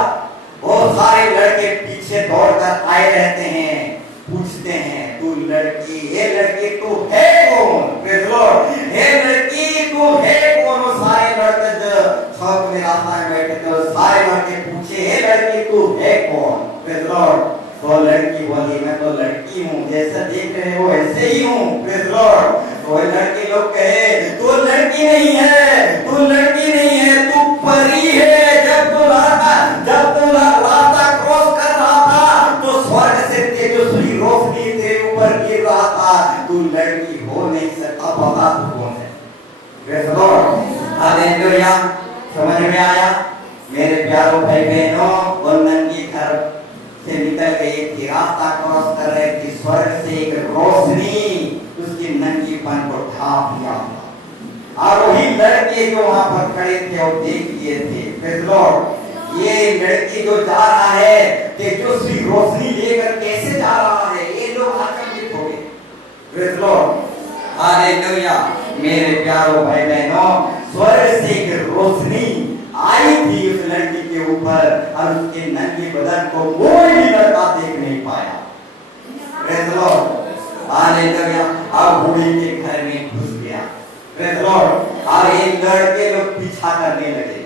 वो सारे लड़के पीछे दौड़कर आए रहते हैं, पूछते हैं तू लड़की, ये लड़की तू है कौन? Praise the Lord. ये लड़की तू है कौन? वो सारे लड़के जो चौक में रास्ता में बैठे थे वो सारे लड़के पूछे ये लड़की तू है कौन? Praise the Lord. तो लड़की बोली मैं तो लड़की हूँ, जैसा देख रहे हो ऐसे ही हूँ। Praise the Lord. तो लड़के लोग कहे तू लड़की नहीं है, तू लड़की नहीं है, तू परी है। जब तू रास्ता क्रॉस कर रहा था तो स्वर्ग से तेजस्वी रोशनी तेरे ऊपर गिर रहा था, तू लड़की हो नहीं सकता, बता तू कौन है। Praise the Lord, hallelujah. समझ में आया मेरे प्यारों भाई बहनों? वो नंगी घर से निकल गई थी, रास्ता क्रॉस कर रही थी, स्वर्ग से एक रोशनी उसकी नंगीपन को ढांप दिया और वही लड़के जो वहां पर खड़े थे वो देख लिए थे। प्रेज़ द लॉर्ड, ये लड़की जो जा रहा है कि जो सी रोशनी लेकर कैसे जा रहा है, ये लोग आचंबित हो गए। Praise the Lord, hallelujah. मेरे प्यारों भाई बहनों, स्वर्ग से एक रोशनी आई थी उस लड़की के ऊपर और उसके नंगे बदन को कोई भी लड़का देख नहीं पाया। Praise the Lord, hallelujah. अब बूढ़ी के घर में घुस गया। प्रेज़ द लॉर्ड, और ये लड़के लोग पीछा करने लगे,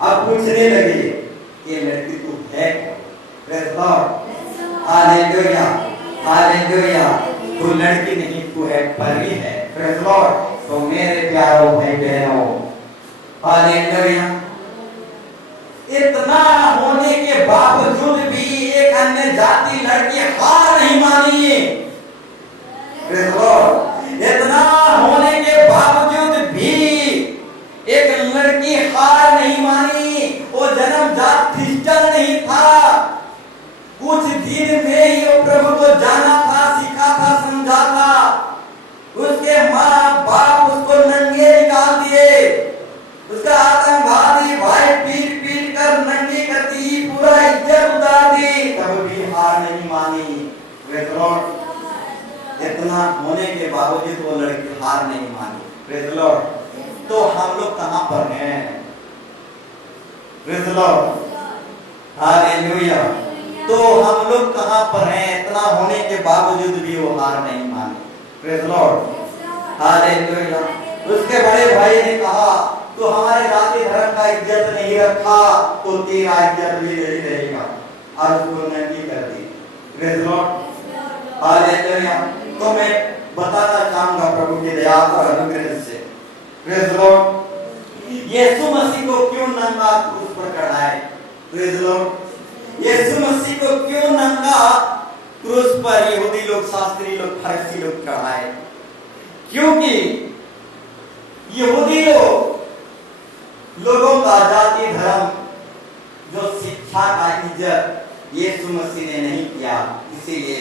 अब पूछने लगे ये लड़की तू है क्या? Praise the Lord, hallelujah, hallelujah. तू लड़की नहीं, तू है परी है। Praise the Lord. तो मेरे प्यारों भाई बहनों, हालेलुया, इतना होने के बावजूद भी एक अन्य जाति लड़की हार नहीं मानी। प्रेज़ द लॉर्ड, इतना होने के बावजूद भी एक लड़की हार नहीं मानी। वो जन्मजात क्रिश्चियन नहीं था, कुछ दिन में ही वो प्रभु को जाना था, सीखा था, समझा था। उसके माँ बाप उसको नंगे निकाल दिए, उसका आतंकवादी भाई पीट पीट कर नंगी कर दी, पूरा इज्जत उतार दी, तब भी हार नहीं मानी। प्रेज़ द लॉर्ड, इतना होने के बावजूद वो लड़की हार नहीं मानी। Praise the Lord. तो हम लोग कहां पर हैं? Praise the Lord, hallelujah. तो हम लोग कहां पर हैं? इतना होने के बावजूद भी वो हार नहीं मानी। Praise the Lord, hallelujah. उसके बड़े भाई ने कहा तो हमारे जाति धर्म का इज्जत नहीं रखा तो तेरा इज्जत भी नहीं रहेगा, और उसको नंगी कर दी। Praise the Lord, hallelujah. तो मैं बताना चाहूंगा प्रभु की दया और अनुग्रह से, प्रेज़ द लॉर्ड, यीशु मसीह को क्यों नंगा क्रूस पर चढ़ाए? प्रेज़ द लॉर्ड, यीशु मसीह को क्यों नंगा क्रूस पर यहूदी लोग, शास्त्री लोग, फरीसी लोग चढ़ाए? क्योंकि यहूदी लोगों का जाति धर्म जो शिक्षा का इज्जत यीशु मसीह ने नहीं किया, इसीलिए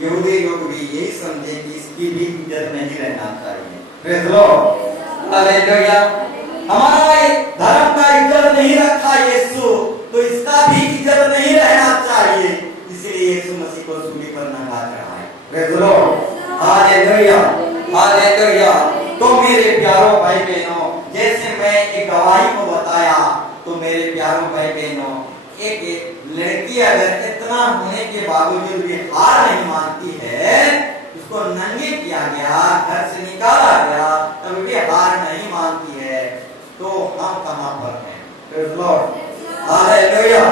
यहूदी लोग भी यही समझे कि इसकी भी इज्जत नहीं रहना चाहिए। Praise the Lord, hallelujah. हमारा धर्म का इज्जत नहीं रखा यीशु, तो इसका भी इज्जत नहीं रहना चाहिए, इसलिए यीशु मसीह को सूली पर नंगा चढ़ाया। Praise the Lord, hallelujah, hallelujah. तो मेरे प्यारों भाई बहनों, जैसे मैं एक गवाही को बताया, तो मेरे प्यारों भाई बहनों, एक लड़की अगर इतना होने के बावजूद भी हार नहीं मानती है, उसको नंगे किया गया, घर से निकाला गया, तब भी हार नहीं मानती है, तो हम कहां पर हैं? Praise the Lord, hallelujah,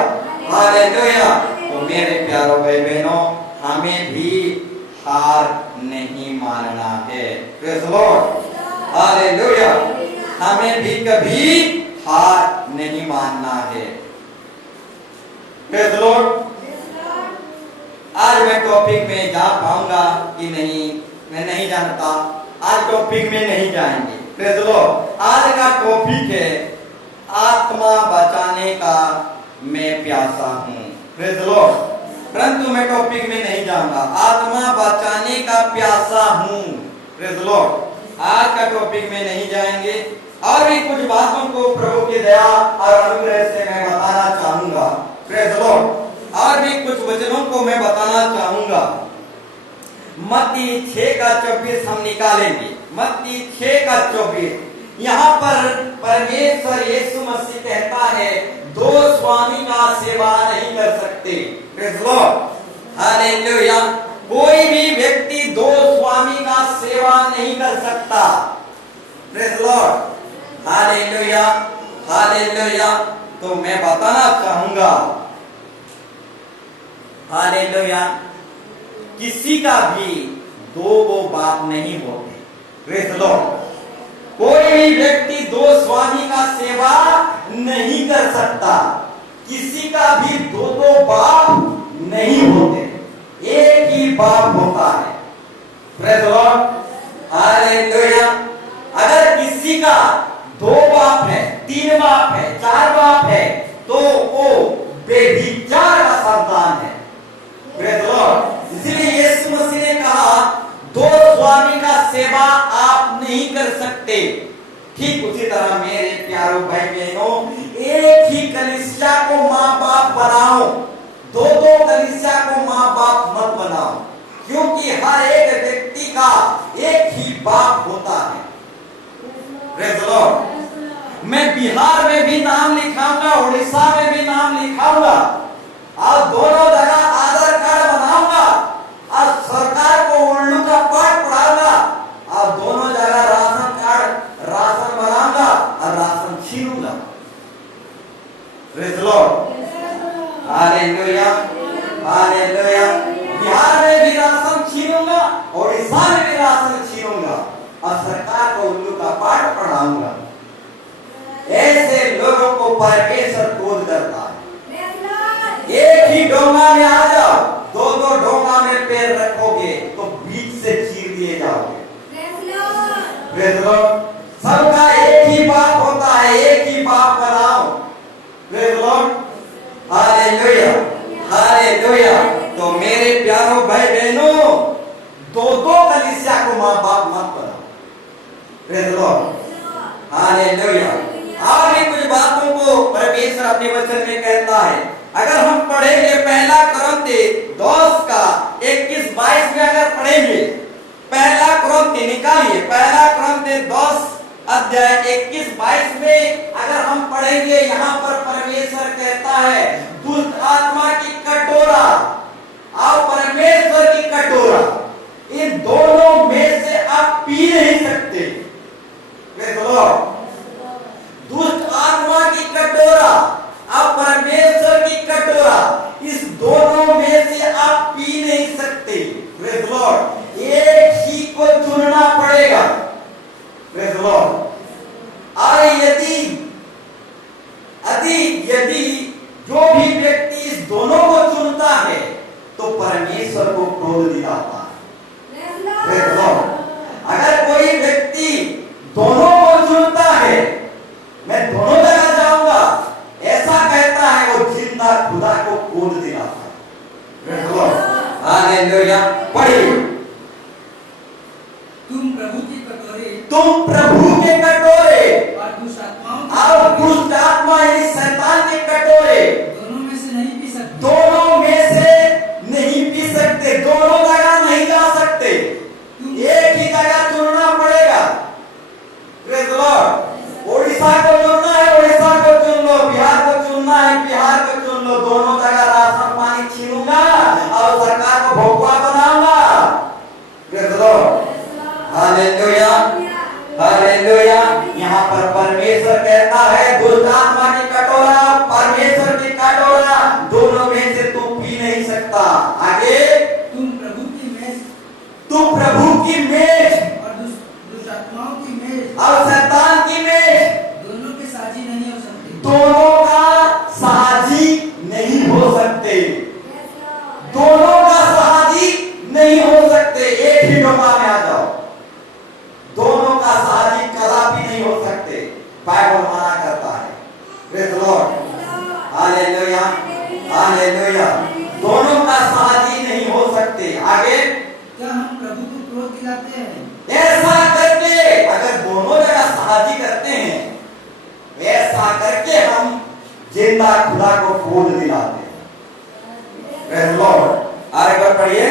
hallelujah. तो मेरे प्यारों भाई बहनों, हमें भी हार नहीं मानना है। Praise the Lord, hallelujah. हमें भी कभी हार नहीं मानना है। Praise the Lord. आज मैं टॉपिक में जा पाऊंगा कि नहीं मैं नहीं जानता, आज टॉपिक में नहीं जाएंगे। Praise the Lord. आज का टॉपिक है आत्मा बचाने का मैं प्यासा हूं। Praise the Lord. परंतु मैं टॉपिक में नहीं जाऊंगा, आत्मा बचाने का प्यासा हूं। Praise the Lord. आज का टॉपिक में नहीं जाएंगे, और भी कुछ बातों को प्रभु की दया और अनुग्रह से मैं बताना चाहूंगा। Praise the Lord. और भी कुछ वचनों को मैं बताना चाहूंगा। मत्ती 6:24 हम निकालेंगे। मत्ती 6:24। यहाँ पर परमेश्वर यीशु मसीह कहता है, दो स्वामी का सेवा नहीं कर सकते। Praise the Lord, hallelujah. कोई भी व्यक्ति दो स्वामी का सेवा नहीं कर सकता। Praise the Lord, hallelujah, hallelujah. तो मैं बताना चाहूंगा, हालेलुया, किसी का भी दो बाप नहीं होते। Praise the Lord. कोई भी व्यक्ति दो स्वामी का सेवा नहीं कर सकता। किसी का भी दो बाप नहीं होते, एक ही बाप होता है। Praise the Lord, hallelujah. अगर किसी का 2 बाप है, 3 बाप है, 4 बाप है, तो वो बेविचार का संतान है। Praise the Lord. इसलिए यीशु मसीह ने कहा 2 स्वामी का सेवा आप नहीं कर सकते। ठीक उसी तरह मेरे प्यारो भाई बहनों, एक ही कलीसिया को माँ बाप बनाओ, 2-2 कलीसिया को माँ बाप मत बनाओ, क्योंकि हर एक व्यक्ति का एक ही बाप होता है। Praise the Lord. मैं बिहार में भी नाम लिखाऊंगा, उड़ीसा में भी नाम लिखाऊंगा, और दोनों जगह आधार कार्ड बनाऊंगा, और सरकार को उल्लू का पाठ पढ़ाऊंगा, और दोनों जगह राशन कार्ड, राशन बनाऊंगा और राशन छीनूंगा। Praise the Lord, hallelujah, hallelujah. Bihar में भी राशन छीनूंगा, उड़ीसा में भी राशन छीनूंगा, और सरकार को उल्लू का पाठ पढ़ाऊंगा। ऐसे लोगों को परमेश्वर क्रोध करता है। एक ही डोंगा में आ जाओ, 2-2 डोंगा में पैर रखोगे तो बीच से चीर दिए जाओगे। Praise the Lord. सबका एक ही बाप होता है, एक ही बाप बनाओ। Praise the Lord, hallelujah, hallelujah. तो मेरे प्यारों भाई बहनों, 2-2 कलीसिया को माँ बाप मत बनाओ। Praise the Lord, hallelujah. और भी कुछ बातों को परमेश्वर अपने वचन में कहता है। अगर हम पढ़ेंगे 1 कुरिन्थियों 10 का 21-22 में अगर पढ़ेंगे, 1 कुरिन्थियों निकालिए, 1 कुरिन्थियों 10 अध्याय 21-22 में अगर हम पढ़ेंगे, यहाँ पर परमेश्वर कहता है दुष्ट आत्मा की कटोरा और परमेश्वर की कटोरा, इन दोनों में से आप पी नहीं सकते। दुष्ट आत्मा की कटोरा और परमेश्वर की कटोरा, इस दोनों में से आप पी नहीं सकते। Praise the Lord. एक ही को चुनना पड़ेगा। Praise the Lord. और यदि जो भी व्यक्ति इस दोनों को चुनता है तो परमेश्वर को क्रोध दिलाता है। Praise the Lord. अगर कोई व्यक्ति दोनों को चुनता है, मैं दोनों जगह जाऊंगा, ऐसा कहता है, वो जिंदा खुदा को क्रोध दिलाता है। हालेलुया। पढ़िए, तुम प्रभु के कटोरे और दुष्ट आत्मा यानी शैतान के कटोरे दोनों में से नहीं पी सकते। दोनों में से नहीं पी सकते, दोनों जगह नहीं जा सकते, एक ही जगह चुनना पड़ेगा। Praise the Lord. उड़ीसा को चुनना है, उड़ीसा को चुन लो, बिहार को चुनना है, बिहार को चुन लो, दोनों जगह राशन पानी छीनूंगा और सरकार को भोगवा बनाऊंगा। Praise the Lord, hallelujah, hallelujah. यहाँ पर परमेश्वर कहता है दुष्ट आत्मा की कटोरा, परमेश्वर की कटोरा, दोनों में से तू पी नहीं सकता। आगे, तुम प्रभु की मेज और दुष्ट आत्माओं की मेज और शैतान की मेज, दोनों के साझी नहीं हो सकते। दोनों का साझी नहीं हो सकते, दोनों का साझी नहीं हो सकते। एक ही डोंगा में आ जाओ, दोनों का साझी कदापि नहीं हो सकते, बाइबल मना करता है। Praise the Lord, hallelujah, hallelujah. दोनों का साझी नहीं हो सकते। आगे, क्या हम प्रभु को क्रोध दिलाते हैं? ऐसा करके अगर दोनों जगह साझी करते हैं, ऐसा करके हम जिंदा खुदा को क्रोध दिलाते हैं। Praise the Lord. आगे बार पढ़िए,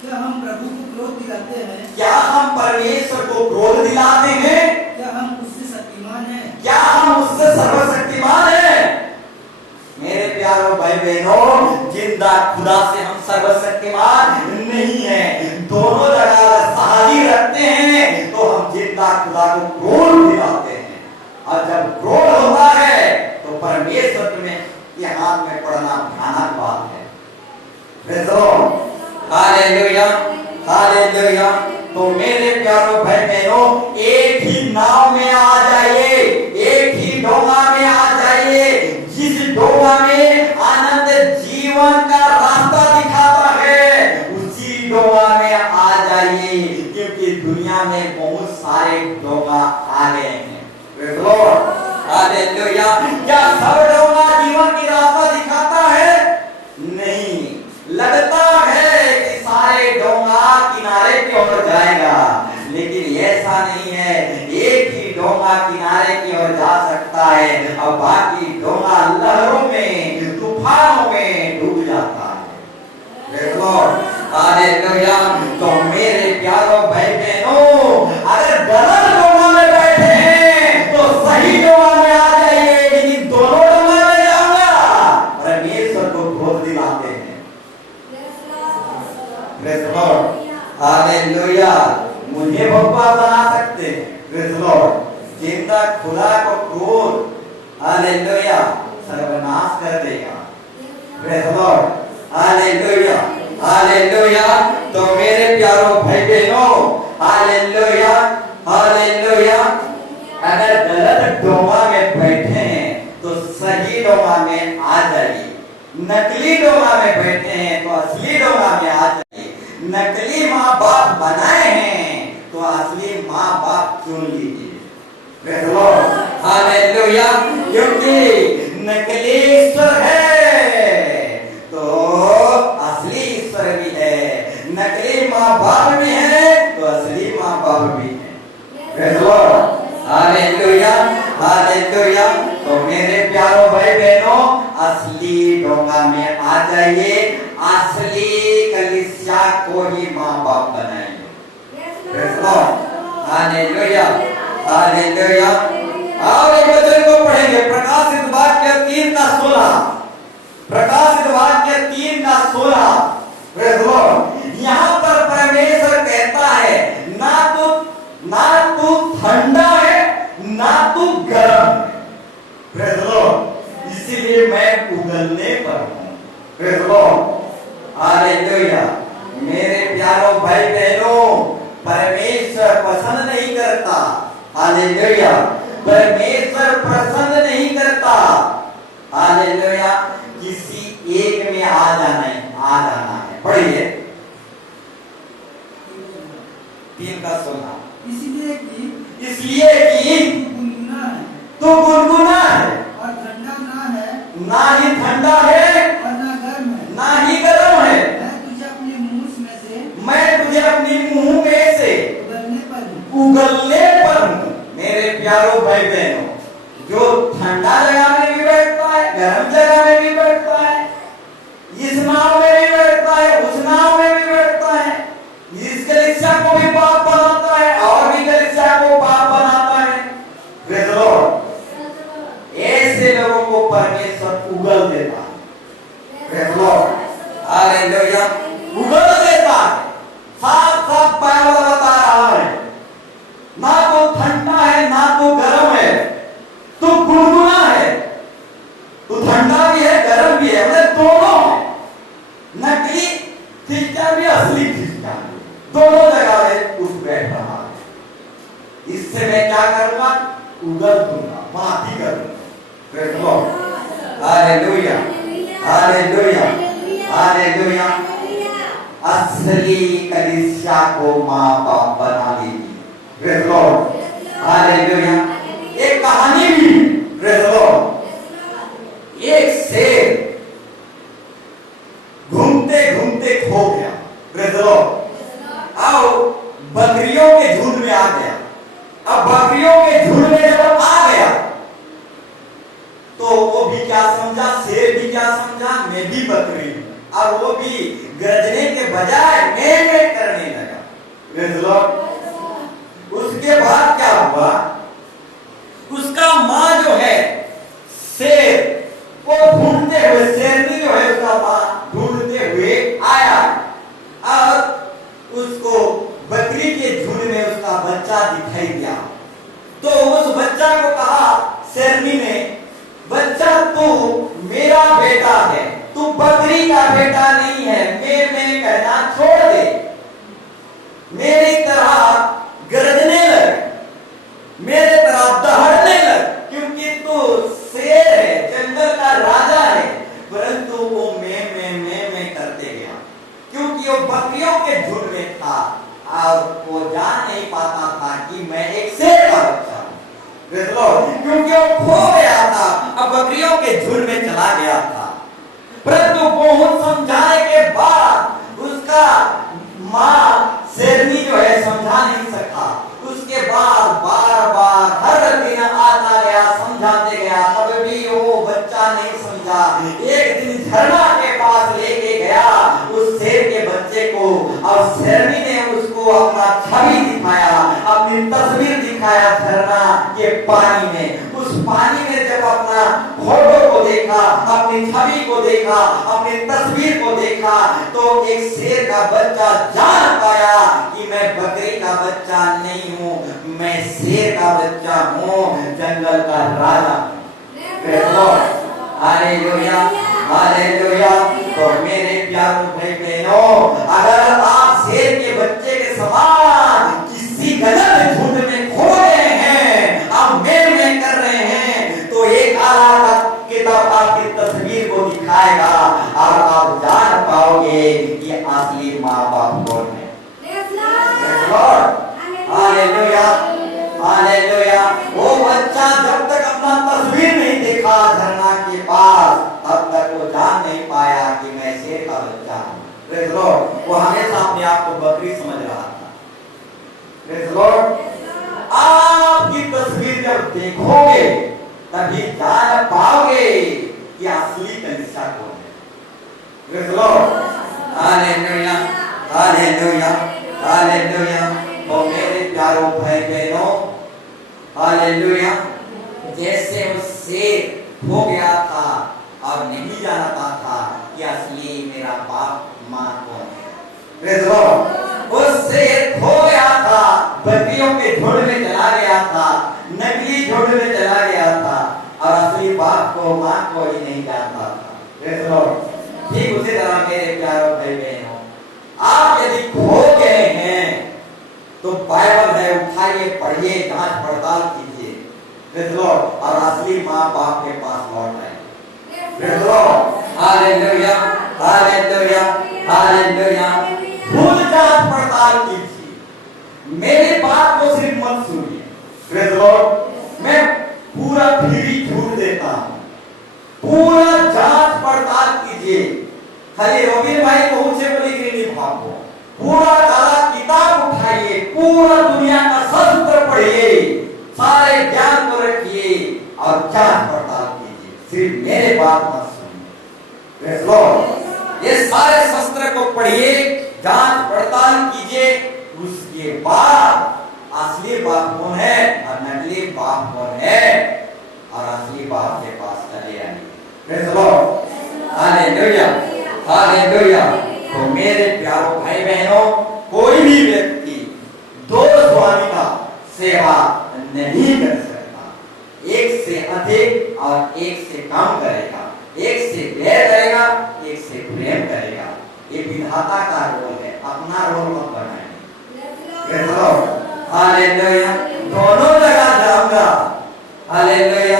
क्या हम प्रभु को क्रोध दिलाते हैं? क्या हम परमेश्वर को क्रोध दिलाते हैं? क्या हम उससे शक्तिमान हैं? क्या हम उससे सर्वशक्तिमान हैं? मेरे प्यारों भाई बहनों, जिंदा खुदा से हम सर्वशक्तिमान नहीं हैं। दोनों जगह साझी रखते हैं तो हम जिंदा खुदा को क्रोध दिलाते हैं, और जब क्रोध होता है तो परमेश्वर में के हाथ में पड़ना भयानक बात है। Praise the Lord, hallelujah, hallelujah. तो मेरे प्यारों भाई बहनों, एक ही नाव में आ जाइए, एक ही डोंगा में आ जाइए, जिस डोंगा में आनंद जीवन का रास्ता दिखाता है, उसी डोंगा में चाहिए, क्योंकि दुनिया में बहुत सारे डोंगा आ गए हैं। Praise the Lord, hallelujah. क्या सब डोंगा जीवन की रास्ता दिखाता है? नहीं, लगता है कि सारे डोंगा किनारे की ओर जाएगा, लेकिन ऐसा नहीं है। एक ही डोंगा किनारे की ओर जा सकता है और बाकी डोंगा लहरों में, तूफानों में डूब जाता है। Praise the Lord, hallelujah. तो मेरे प्यारों भाई बहनों, अगर गलत डोंगा में बैठे हैं तो सही डोंगा में आ जाइए, लेकिन दोनों डोंगा में जाऊंगा परमेश्वर को खोज दिलाते हैं। Praise the Lord, hallelujah. मुझे भगवान बना सकते हैं। प्रेज़ द लॉर्ड, जिंदा खुदा को क्रोध, हालेलुया, सर्वनाश कर देगा। Praise the Lord, hallelujah, hallelujah. तो मेरे प्यारों भाई बहनों, हालेलुया, हालेलुया। अगर गलत डोंगा में बैठे हैं तो सही डोंगा में आ जाइए। नकली डोंगा में बैठे हैं तो असली डोंगा में आ जाइए। नकली माँ बाप बनाए हैं तो असली माँ बाप चुन लीजिए। Praise the Lord, hallelujah. क्योंकि नकली ईश्वर है तो असली ईश्वर भी है, नकली माँ बाप भी है तो असली माँ बाप भी है। Praise the Lord, hallelujah, hallelujah. तो मेरे प्यारों भाई बहनों, असली डोंगा में आ जाइए, असली कलीसिया को ही माँ बाप बनाएंगे। Praise the Lord, hallelujah, hallelujah. और एक वचन को पढ़ेंगे, प्रकाशित वाक्य 3:16, प्रकाशित वाक्य 3:16। प्रेज़ द लॉर्ड, यहाँ पर परमेश्वर कहता है ना तू ठंडा है ना तू गर्म है। प्रेज़ द लॉर्ड, इसीलिए मैं उगलने पर हूँ। Praise the Lord, hallelujah. मेरे प्यारों भाई बहनों, परमेश्वर पसंद नहीं करता, हालेलुया, परमेश्वर पसंद नहीं करता, हालेलुया, किसी एक में आ जाना है। पढ़िए 3:16। इसलिए कि गुनगुना है तू गुनगुना है और ठंडा ना है, ना ही ठंडा है और ना गर्म है। ना ही गर्म है। मैं तुझे अपने मुंह में से उगलने पर हूँ। मेरे प्यारों भाई बहनों, जो ठंडा जगह में भी बैठता है, गर्म जगह में भी बैठता है, इस नाव में भी बैठता है, उस नाव में भी बैठता है, इस कलीसिया को भी पाप बनाता है और भी कलीसिया को पाप बनाता है। प्रेज़ द लॉर्ड, ऐसे लोगों को परमेश्वर उगल देता है। प्रेज़ द लॉर्ड, हालेलुया, उगल देता है। साफ साफ बाइबल बता रहा है, ना तो ठंडा है ना तो गर्म है, तो गुनगुना है। तो ठंडा भी है गर्म भी है, मतलब दोनों है। नकली क्रिश्चियन भी असली क्रिश्चियन भी, दोनों जगह में उस बैठ रहा है। इससे मैं क्या करूंगा? उगल दूंगा, माफी करूंगा। Praise the Lord, hallelujah, hallelujah, hallelujah. असली कलीसिया को माँ बाप बना लीजिए। Praise the Lord, hallelujah. एक कहानी भी, प्रेज़ द लॉर्ड, एक शेर घूमते घूमते खो गया। प्रेज़ द लॉर्ड, और बकरियों के झुंड में आ गया। अब बकरियों के झुंड में जब आ गया तो वो भी क्या समझा, शेर भी क्या समझा, मैं भी बकरी हूं, और वो भी गरजने के बजाय मैं करने लगा। Praise the Lord. उसके बाद क्या हुआ, उसका माँ जो है शेर, वो ढूंढते हुए, शेरनी जो है उसका माँ ढूंढते हुए आया और उसको बकरी के झुंड में उसका बच्चा दिखाई दिया। तो उस बच्चा को कहा शेरनी ने, बच्चा तू मेरा बेटा है, तू बकरी का बेटा नहीं है, मैं कहना छोड़ दे, मेरी तरह गरजने लग, मेरे तरह दहाड़ने लग, क्योंकि तू शेर है, जंगल का राजा है। परंतु वो मैं करते गया, क्योंकि वो बकरियों के झुंड में था और वो जान नहीं पाता था कि मैं एक शेर का बच्चा हूं। Praise the Lord। क्योंकि वो खो गया था, अब बकरियों के झुंड में चला गया था। परंतु बहुत समझाने के बाद उसका माँ शेरनी जो है समझा नहीं सका। उसके बाद बार बार हर दिन आता गया, समझाते गया, तब भी वो बच्चा नहीं समझा। एक दिन झरना के पास लेके गया उस शेर के बच्चे को, और शेरनी ने उसको अपना छवि दिखाया, अपनी तस्वीर दिखाया झरना के पानी में। उस पानी में जब अपना फोटो को देखा, अपनी छवि को देखा, अपनी तस्वीर को देखा, तो एक शेर का बच्चा जान पाया कि मैं बकरी का बच्चा नहीं हूँ, मैं शेर का बच्चा हूँ, जंगल का राजा। Praise the Lord। Hallelujah, hallelujah. तो मेरे प्यारे भाई बहनों, अगर आप शेर के बच्चे के समान किसी गलत झुंड में खो गए हैं, आप मेल में कर रहे हैं, तो एक आला किताब आपकी तस्वीर को दिखाएगा और आप जान पाओगे कि असली माँ बाप कौन है। Hallelujah, hallelujah. वो बच्चा जब तक अपना तस्वीर नहीं देखा झरना के पास, तब तक वो जान नहीं पाया कि मैं शेर का बच्चा हूँ। Praise the Lord। वो हमेशा अपने आप को बकरी समझ रहा था। Praise the Lord। आपकी तस्वीर जब देखोगे तभी जान पाओगे कि असली कलीसिया कौन है। Praise the Lord। Hallelujah, hallelujah, hallelujah. तो मेरे प्यारों भाई बहनों, हालेलुया, जैसे वो शेर हो गया था और नहीं जानता था कि असली मेरा बाप माँ कौन है। Praise the Lord। वो शेर खो गया था, बकरियों के झुंड में चला गया था, नकली झुंड में चला गया था, और असली बाप को, माँ को ही नहीं जानता था। Praise the Lord। ठीक उसी तरह मेरे प्यारों भाई बहनों, आप यदि खो गए हैं तो बाइबल है, उठाइए, पढ़िए, जांच पड़ताल कीजिए। Praise the Lord। और असली माँ बाप के पास लौट आए। Praise the Lord। Hallelujah, hallelujah, hallelujah. भूल जांच पड़ताल कीजिए, मेरी बात को सिर्फ मत सुनिए। Praise the Lord। मैं पूरा फ्री छूट देता हूं, पूरा जांच पड़ताल कीजिए। खाली रवीन भाई को मुझसे बोली कि नहीं भागो, पूरा काला किताब उठाइए, पूरा दुनिया का शास्त्र पढ़िए, सारे ज्ञान को रखिए और जांच पड़ताल कीजिए, सिर्फ मेरे बात मत सुनिए। Praise the Lord। ये सारे शास्त्र को पढ़िए, जांच पड़ताल कीजिए, उसके बाद असली बाप कौन है और नकली बाप कौन है, और असली बाप के पास चले आइए। Praise the Lord। Hallelujah, hallelujah. तो मेरे प्यारों भाई बहनों, कोई भी व्यक्ति दो स्वामी का सेवा नहीं कर सकता। एक से अधिक और एक से कम करेगा, एक से बैर करेगा, एक से प्रेम करेगा। ये विधाता का रोल है, अपना रोल मत बनाए। Praise the Lord। हालेलुया। दोनों जगह जाऊंगा, हालेलुया,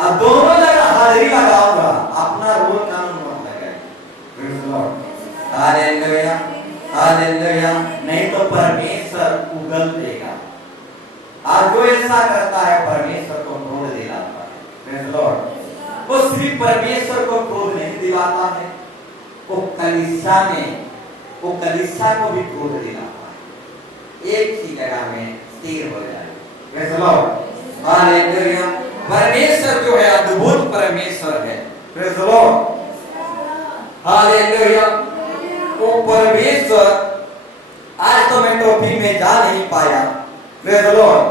अब दोनों जगह हाजिरी लगाऊंगा, अपना रोल कानून मत लगाए। Praise the Lord। Hallelujah, hallelujah. नहीं तो परमेश्वर उगल देगा, और जो ऐसा करता है परमेश्वर को क्रोध दिलाता है। Praise the Lord। वो सिर्फ परमेश्वर को क्रोध नहीं दिलाता है, वो कलीसिया में, वो कलीसिया को भी क्रोध दिलाता है, एक ही जगह में स्थिर हो जाए। Praise the Lord। हालेलुया। परमेश्वर जो है अद्भुत परमेश्वर है। Praise the Lord। हालेलुया। वो परमेश्वर, आज तो मैं टॉपिक में जा नहीं पाया। Praise the Lord।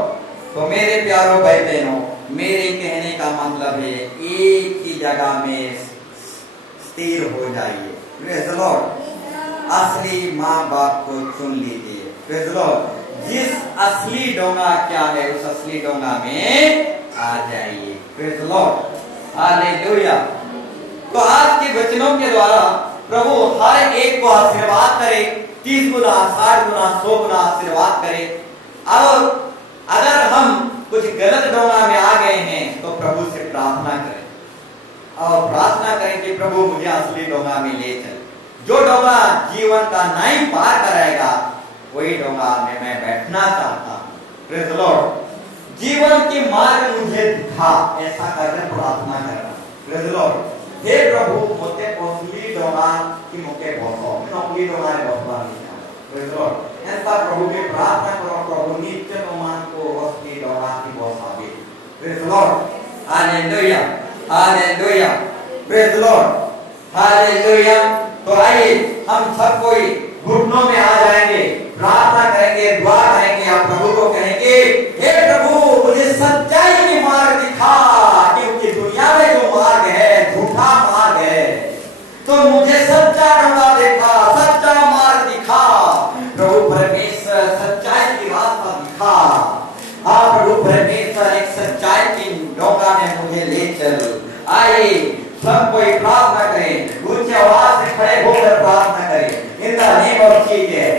तो मेरे प्यारों भाई बहनों, मेरे कहने का मतलब है एक ही जगह में स्थिर हो जाइए। Praise the Lord। असली माँ बाप को चुन लीजिए। Praise the Lord। जिस असली डोंगा क्या है, उस असली डोंगा में आ जाइए। Praise the Lord। हालेलुया। तो आज के वचनों के द्वारा प्रभु हर एक को आशीर्वाद करे, 30 गुना, 60 गुना, 100 गुना आशीर्वाद करे। और अगर हम कुछ गलत डोंगा में आ गए हैं तो प्रभु से प्रार्थना करें और प्रार्थना करें कि प्रभु मुझे असली डोंगा में ले चल। जो डोंगा जीवन का नहीं पार कराएगा, वही डोंगा में मैं बैठना चाहता हूँ। Praise the Lord. जीवन के मार्ग मुझे दिखा, ऐसा करके प्रार्थना करना। Praise the Lord. हे प्रभु मोते असली डोंगा की मोके बसो, नकली डोंगा रे बसवा नहीं। Praise the Lord. ऐसा प्रभु की प्रार्थना करो, प्रभु नित्य तुमान को असली डोंगा की बसावे। Praise the Lord. Hallelujah, hallelujah, praise the Lord, hallelujah. तो आइए हम सब कोई घुटनों में आ जाएंगे, प्रार्थना करेंगे, दुआ करेंगे, आप प्रभु को कहेंगे, हे प्रभु मुझे सच्चाई की मार्ग दिखा, क्योंकि दुनिया में जो मार्ग है झूठा मार्ग है, तो मुझे सच्चा डोंगा दिखा, सच्चा मार्ग दिखा। प्रभु परमेश्वर सच्चाई की रास्ता दिखा। हाँ प्रभु परमेश्वर एक सच्चाई की डोंगा में मुझे ले चल। आइए सब कोई प्रार्थना करें, ऊंची आवाज से खड़े होकर प्रार्थना करें। In the name of Jesus.